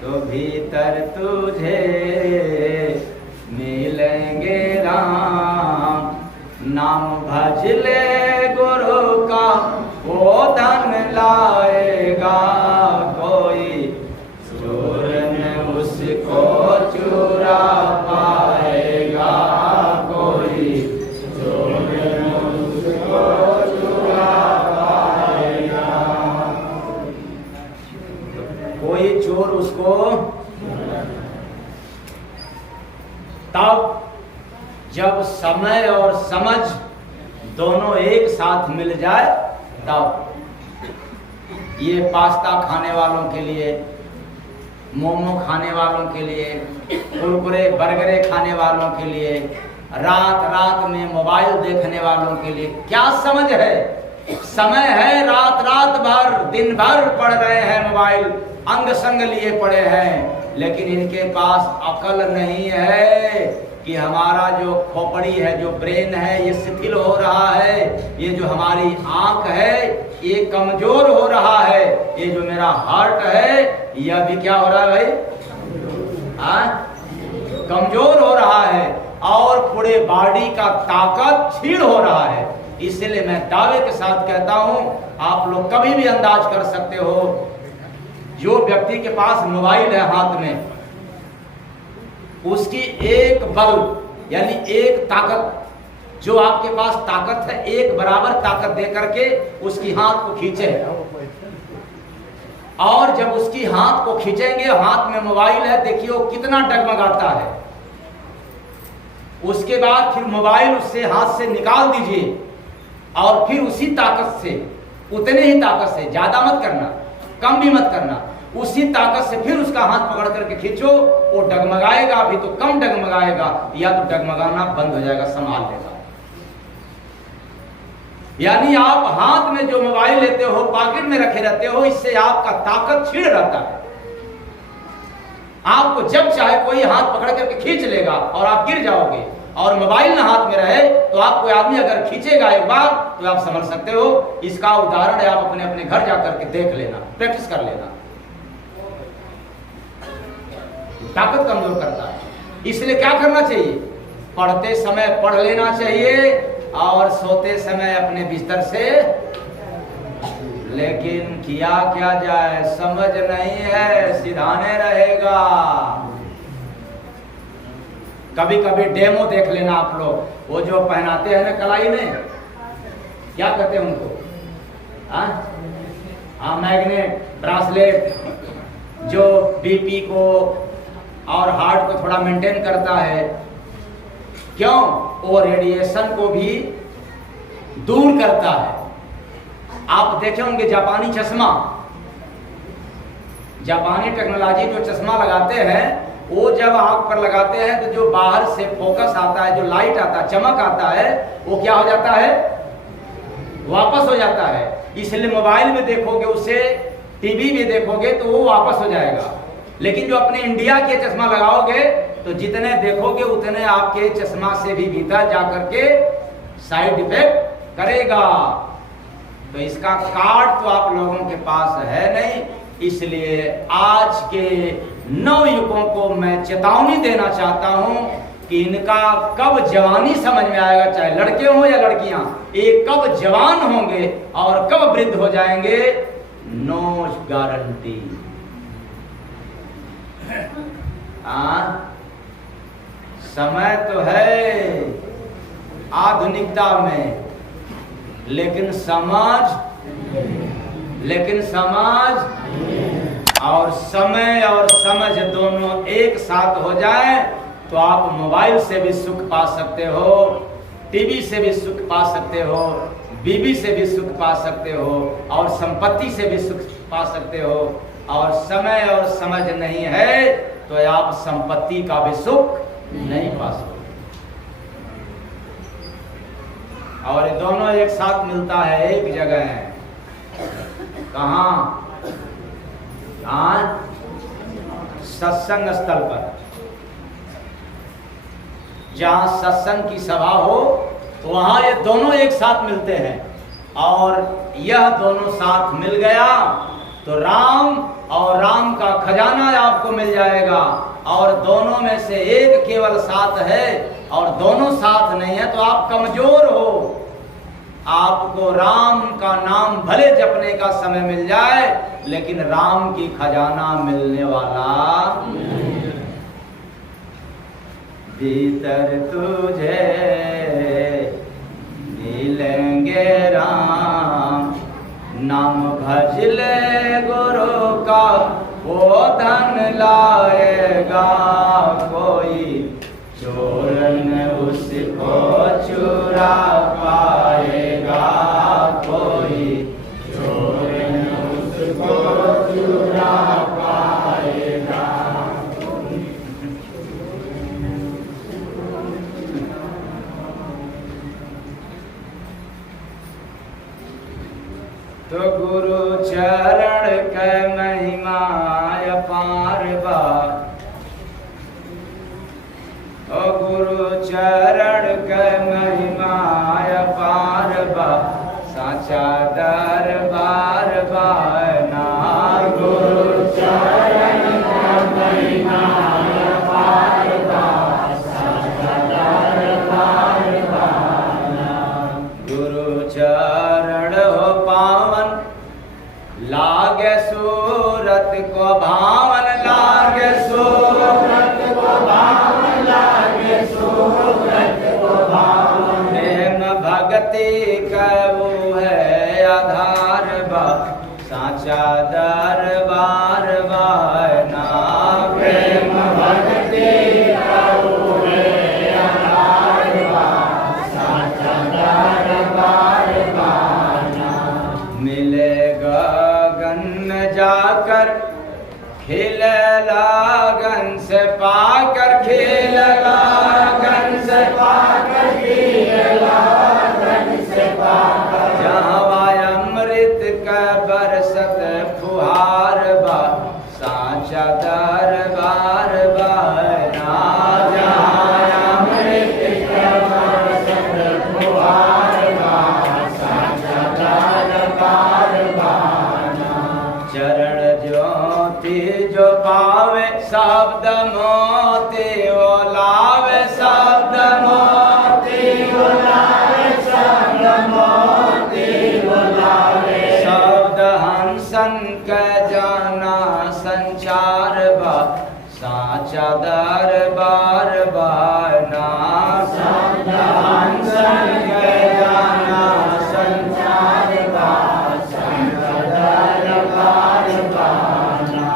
तो भीतर तुझे मिलेंगे राम, नाम भज ले गुरु का वो धन लाएगा, कोई चोर न उसको चुरा पाएगा, कोई चोर न उसको चुरा पाएगा, कोई चोर उसको। तब जब समय और समझ दोनों एक साथ मिल जाए, तब ये पास्ता खाने वालों के लिए, मोमो खाने वालों के लिए, कुरकुरे बर्गरे खाने वालों के लिए, रात रात में मोबाइल देखने वालों के लिए क्या समझ है? समय है रात रात भर दिन भर पढ़ रहे हैं मोबाइल, अंग संग लिए पड़े हैं, लेकिन इनके पास अकल नहीं है कि हमारा जो खोपड़ी है, जो ब्रेन है, ये शिथिल हो रहा है, ये जो हमारी आंख है ये कमजोर हो रहा है, ये जो मेरा हार्ट है यह भी क्या हो रहा है भाई, कमजोर हो रहा है, और पूरे बॉडी का ताकत छीड़ हो रहा है। इसलिए मैं दावे के साथ कहता हूं, आप लोग कभी भी अंदाज कर सकते हो, जो व्यक्ति के पास मोबाइल है हाथ में, उसकी एक बल यानी एक ताकत, जो आपके पास ताकत है, एक बराबर ताकत दे करके उसकी हाथ को खींचे, और जब उसकी हाथ को खींचेंगे, हाथ में मोबाइल है, देखिए वो कितना डगमगाता है। उसके बाद फिर मोबाइल उससे हाथ से निकाल दीजिए, और फिर उसी ताकत से, उतने ही ताकत से, ज्यादा मत करना, कम भी मत करना, उसी ताकत से फिर उसका हाथ पकड़ करके खींचो, वो डगमगाएगा, अभी तो कम डगमगाएगा, या तो डगमगाना बंद हो जाएगा, संभाल लेगा। यानी आप हाथ में जो मोबाइल लेते हो, पॉकेट में रखे रहते हो, इससे आपका ताकत छीड़ रहता है। आपको जब चाहे कोई हाथ पकड़ करके खींच लेगा और आप गिर जाओगे, और मोबाइल ना हाथ में रहे तो आप कोई आदमी अगर खींचेगा एक बार तो आप समझ सकते हो। इसका उदाहरण है, आप अपने अपने घर जाकर के देख लेना, प्रैक्टिस कर लेना, ताकत कमजोर करता है। इसलिए क्या करना चाहिए, पढ़ते समय पढ़ लेना चाहिए, और सोते समय अपने बिस्तर से, लेकिन किया क्या जाए, समझ नहीं है, सिधाने रहेगा। कभी कभी डेमो देख लेना आप लोग, वो जो पहनाते हैं ना कलाई में, क्या कहते हैं उनको, मैग्नेट, ब्रासलेट, जो बीपी को और हार्ट को थोड़ा मेंटेन करता है। क्यों? वो रेडिएशन को भी दूर करता है, आप देखे होंगे जापानी चश्मा, जापानी टेक्नोलॉजी जो चश्मा लगाते हैं, वो जब आंख पर लगाते हैं तो जो बाहर से फोकस आता है, जो लाइट आता है, चमक आता है, वो क्या हो जाता है, वापस हो जाता है। इसलिए मोबाइल में देखोगे उसे, टीवी में देखोगे तो वो वापस हो जाएगा। लेकिन जो अपने इंडिया के चश्मा लगाओगे तो जितने देखोगे उतने आपके चश्मा से भी भीतर जाकर के साइड इफेक्ट करेगा। तो इसका कार्ड तो आप लोगों के पास है नहीं, इसलिए आज के नवयुवकों को मैं चेतावनी देना चाहता हूं कि इनका कब जवानी समझ में आएगा, चाहे लड़के हों या लड़कियां, ये कब जवान होंगे और कब वृद्ध हो जाएंगे, नो गारंटी। समय तो है आधुनिकता में, लेकिन समाज और समय और समझ दोनों एक साथ हो जाए तो आप मोबाइल से भी सुख पा सकते हो, टीवी से भी सुख पा सकते हो, बीवी से भी सुख पा सकते हो, और संपत्ति से भी सुख पा सकते हो। और समय और समझ नहीं है तो आप संपत्ति का भी सुख नहीं पा सकते। और ये दोनों एक साथ मिलता है एक जगह है, कहाँ? सत्संग स्थल पर। जहाँ सत्संग की सभा हो तो वहाँ ये दोनों एक साथ मिलते हैं, और यह दोनों साथ मिल गया तो राम और राम का खजाना आपको मिल जाएगा। और दोनों में से एक केवल साथ है और दोनों साथ नहीं है तो आप कमजोर हो। आपको राम का नाम भले जपने का समय मिल जाए, लेकिन राम की खजाना मिलने वाला भीतर तुझे मिलेंगे राम, नाम भज ले गुरु का वो धन लाएगा, कोई चोर न उसको चुरा पाएगा, कोई चोर न उसको चुरा पाएगा। तो गुरु चरण के महिमा अपार बा, ओ गुरु चरण के महिमा अपार बा, साचा दरबार बाना। गुरु चरण के महिमा अपार बा, साचा दरबार बाना। गुरु चरण हो पावन, लागे सूरत को भावन, लागे सूरत को भावन, लागे सूरत को भावन। प्रेम भक्ति का वो है आधार बा, साचा दरबार बाना। प्रेम भक्ति का वो है आधार बा, साचा दरबार बाना। मिलेगा जाकर खेल लागन से पाकर, खेल लागन से पाकर, खेल लागन से पाकर। जहाँ अमृत का बरसत फुहार बा, साचा दरबार बाना। जहाँ अमृत का बरसत फुहार बा, साचा दरबार बाना। चरण ज्योति जो पावे शब्द मोती वो लावे, शब्द मोती वो लावे, शब्द मोती वो लावे। शब्द हंसन के जाना संचार बा, साचा दरबार बाना। शब्द हंसन के जाना संचार बा, साचा दरबार बाना।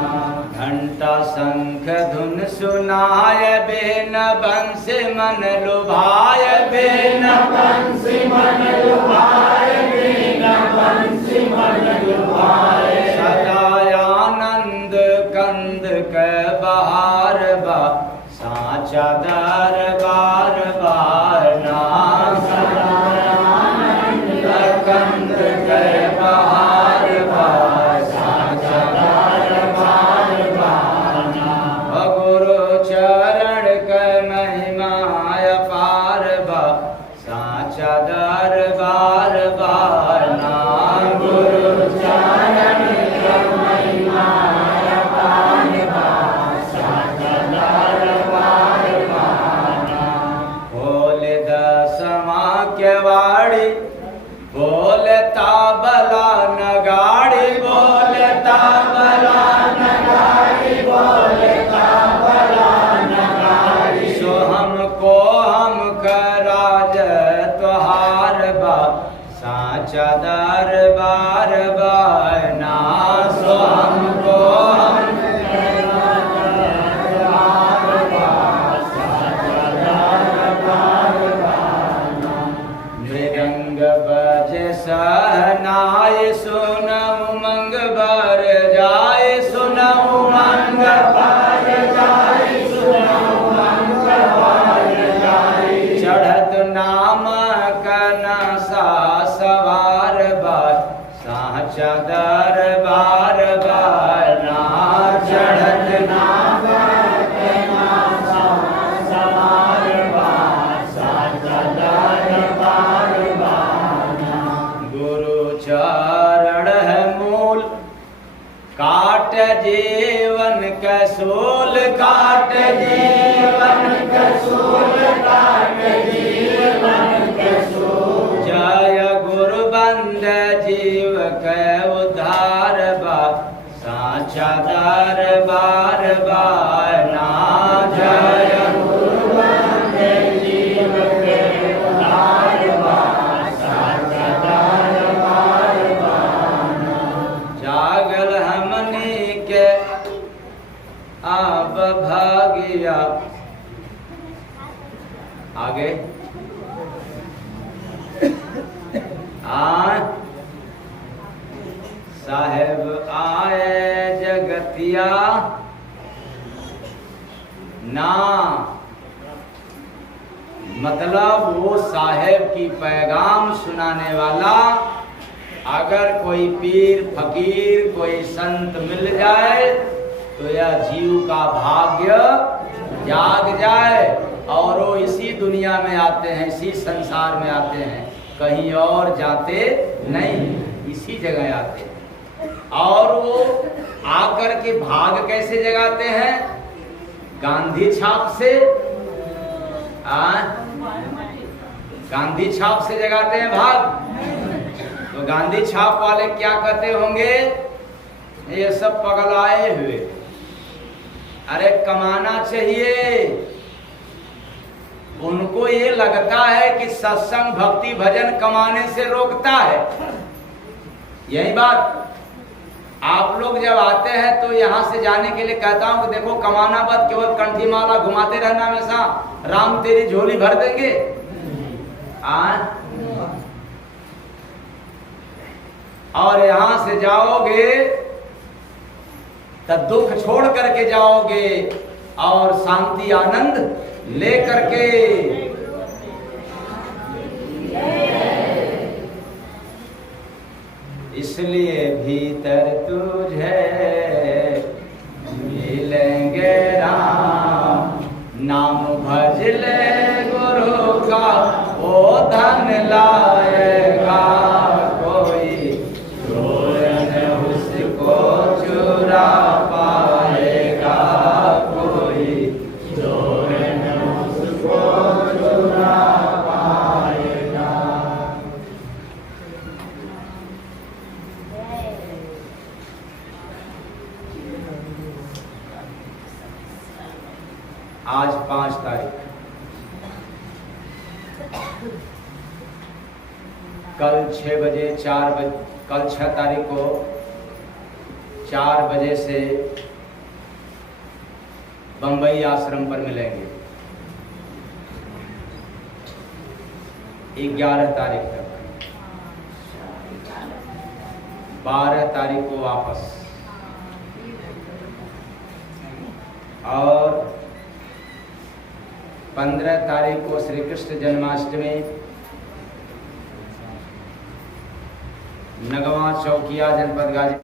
घंटा शंख धुन सुनाय, बेन बंसी मन लुभाय, बेन बंसी मन लुभाय, बेन बंसी सदानंद कंद के बहार बा साचा दरबार बारना सदानंद कंद के बहार बा साचा दरबार बारना गुरु चरण के महिमा अपार बा साचा दरबार बारना गुरु चरण के महिमा अपार बा साचा दरबार बारना बोले दसमा के वाड़ी बोले ताबला नगाड़ी बोले ताबला नगाड़ी बोले ताबला नगाड़ी सो हमको हम कराज त्योहार बा साचा दरबार बारना सो हमको हम मृदंग बजे सहनाय सुन उमंग बर जाय सुन उमंग बर जाय सुन उमंग बर जाय चढ़त नाम कनसा सवार बार साचा दरबार बारना चढ़त नाम कनसा सवार बार साचा दरबार बारना गुरु चरण है मूल काट जीवन का सूल काट जीवन का सूल काट जीवन का सूल जय गुरु बंद जीव के उद्धार बा साचा दरबार बारना जय गुरु बंद जीव के उद्धार बा साचा दरबार बारना जागल हमनी के अब भागिया आगे साहेब आए जगतिया ना मतलब वो साहेब की पैगाम सुनाने वाला अगर कोई पीर फकीर कोई संत मिल जाए तो यह जीव का भाग्य जाग जाए और वो इसी दुनिया में आते हैं इसी संसार में आते हैं कहीं और जाते नहीं इसी जगह आते हैं और वो आकर के भाग कैसे जगाते हैं गांधी छाप से गांधी छाप से जगाते हैं भाग तो गांधी छाप वाले क्या कहते होंगे ये सब पगलाए हुए अरे कमाना चाहिए उनको ये लगता है कि सत्संग भक्ति भजन कमाने से रोकता है यही बात आप लोग जब आते हैं तो यहाँ से जाने के लिए कहता हूँ कि देखो कमाना बद केवल कंठी माला घुमाते रहना हमेशा राम तेरी झोली भर देंगे और यहाँ से जाओगे तब दुख छोड़ करके जाओगे और शांति आनंद ले करके इसलिए भीतर तुझे मिलेंगे राम नाम भज ले गुरु का वो धन लाएगा कोई चोर न उसको चुरा पाएगा कोई चोर न उसको चुरा पाएगा। आज 5 तारीख कल 6 बजे 4 बजे कल 6 तारीख को 4 बजे से बंबई आश्रम पर मिलेंगे 11 तारीख तक 12 तारीख को वापस। और 15 तारीख को श्री कृष्ण जन्माष्टमी, नगवा चौकिया, जनपद गाजी।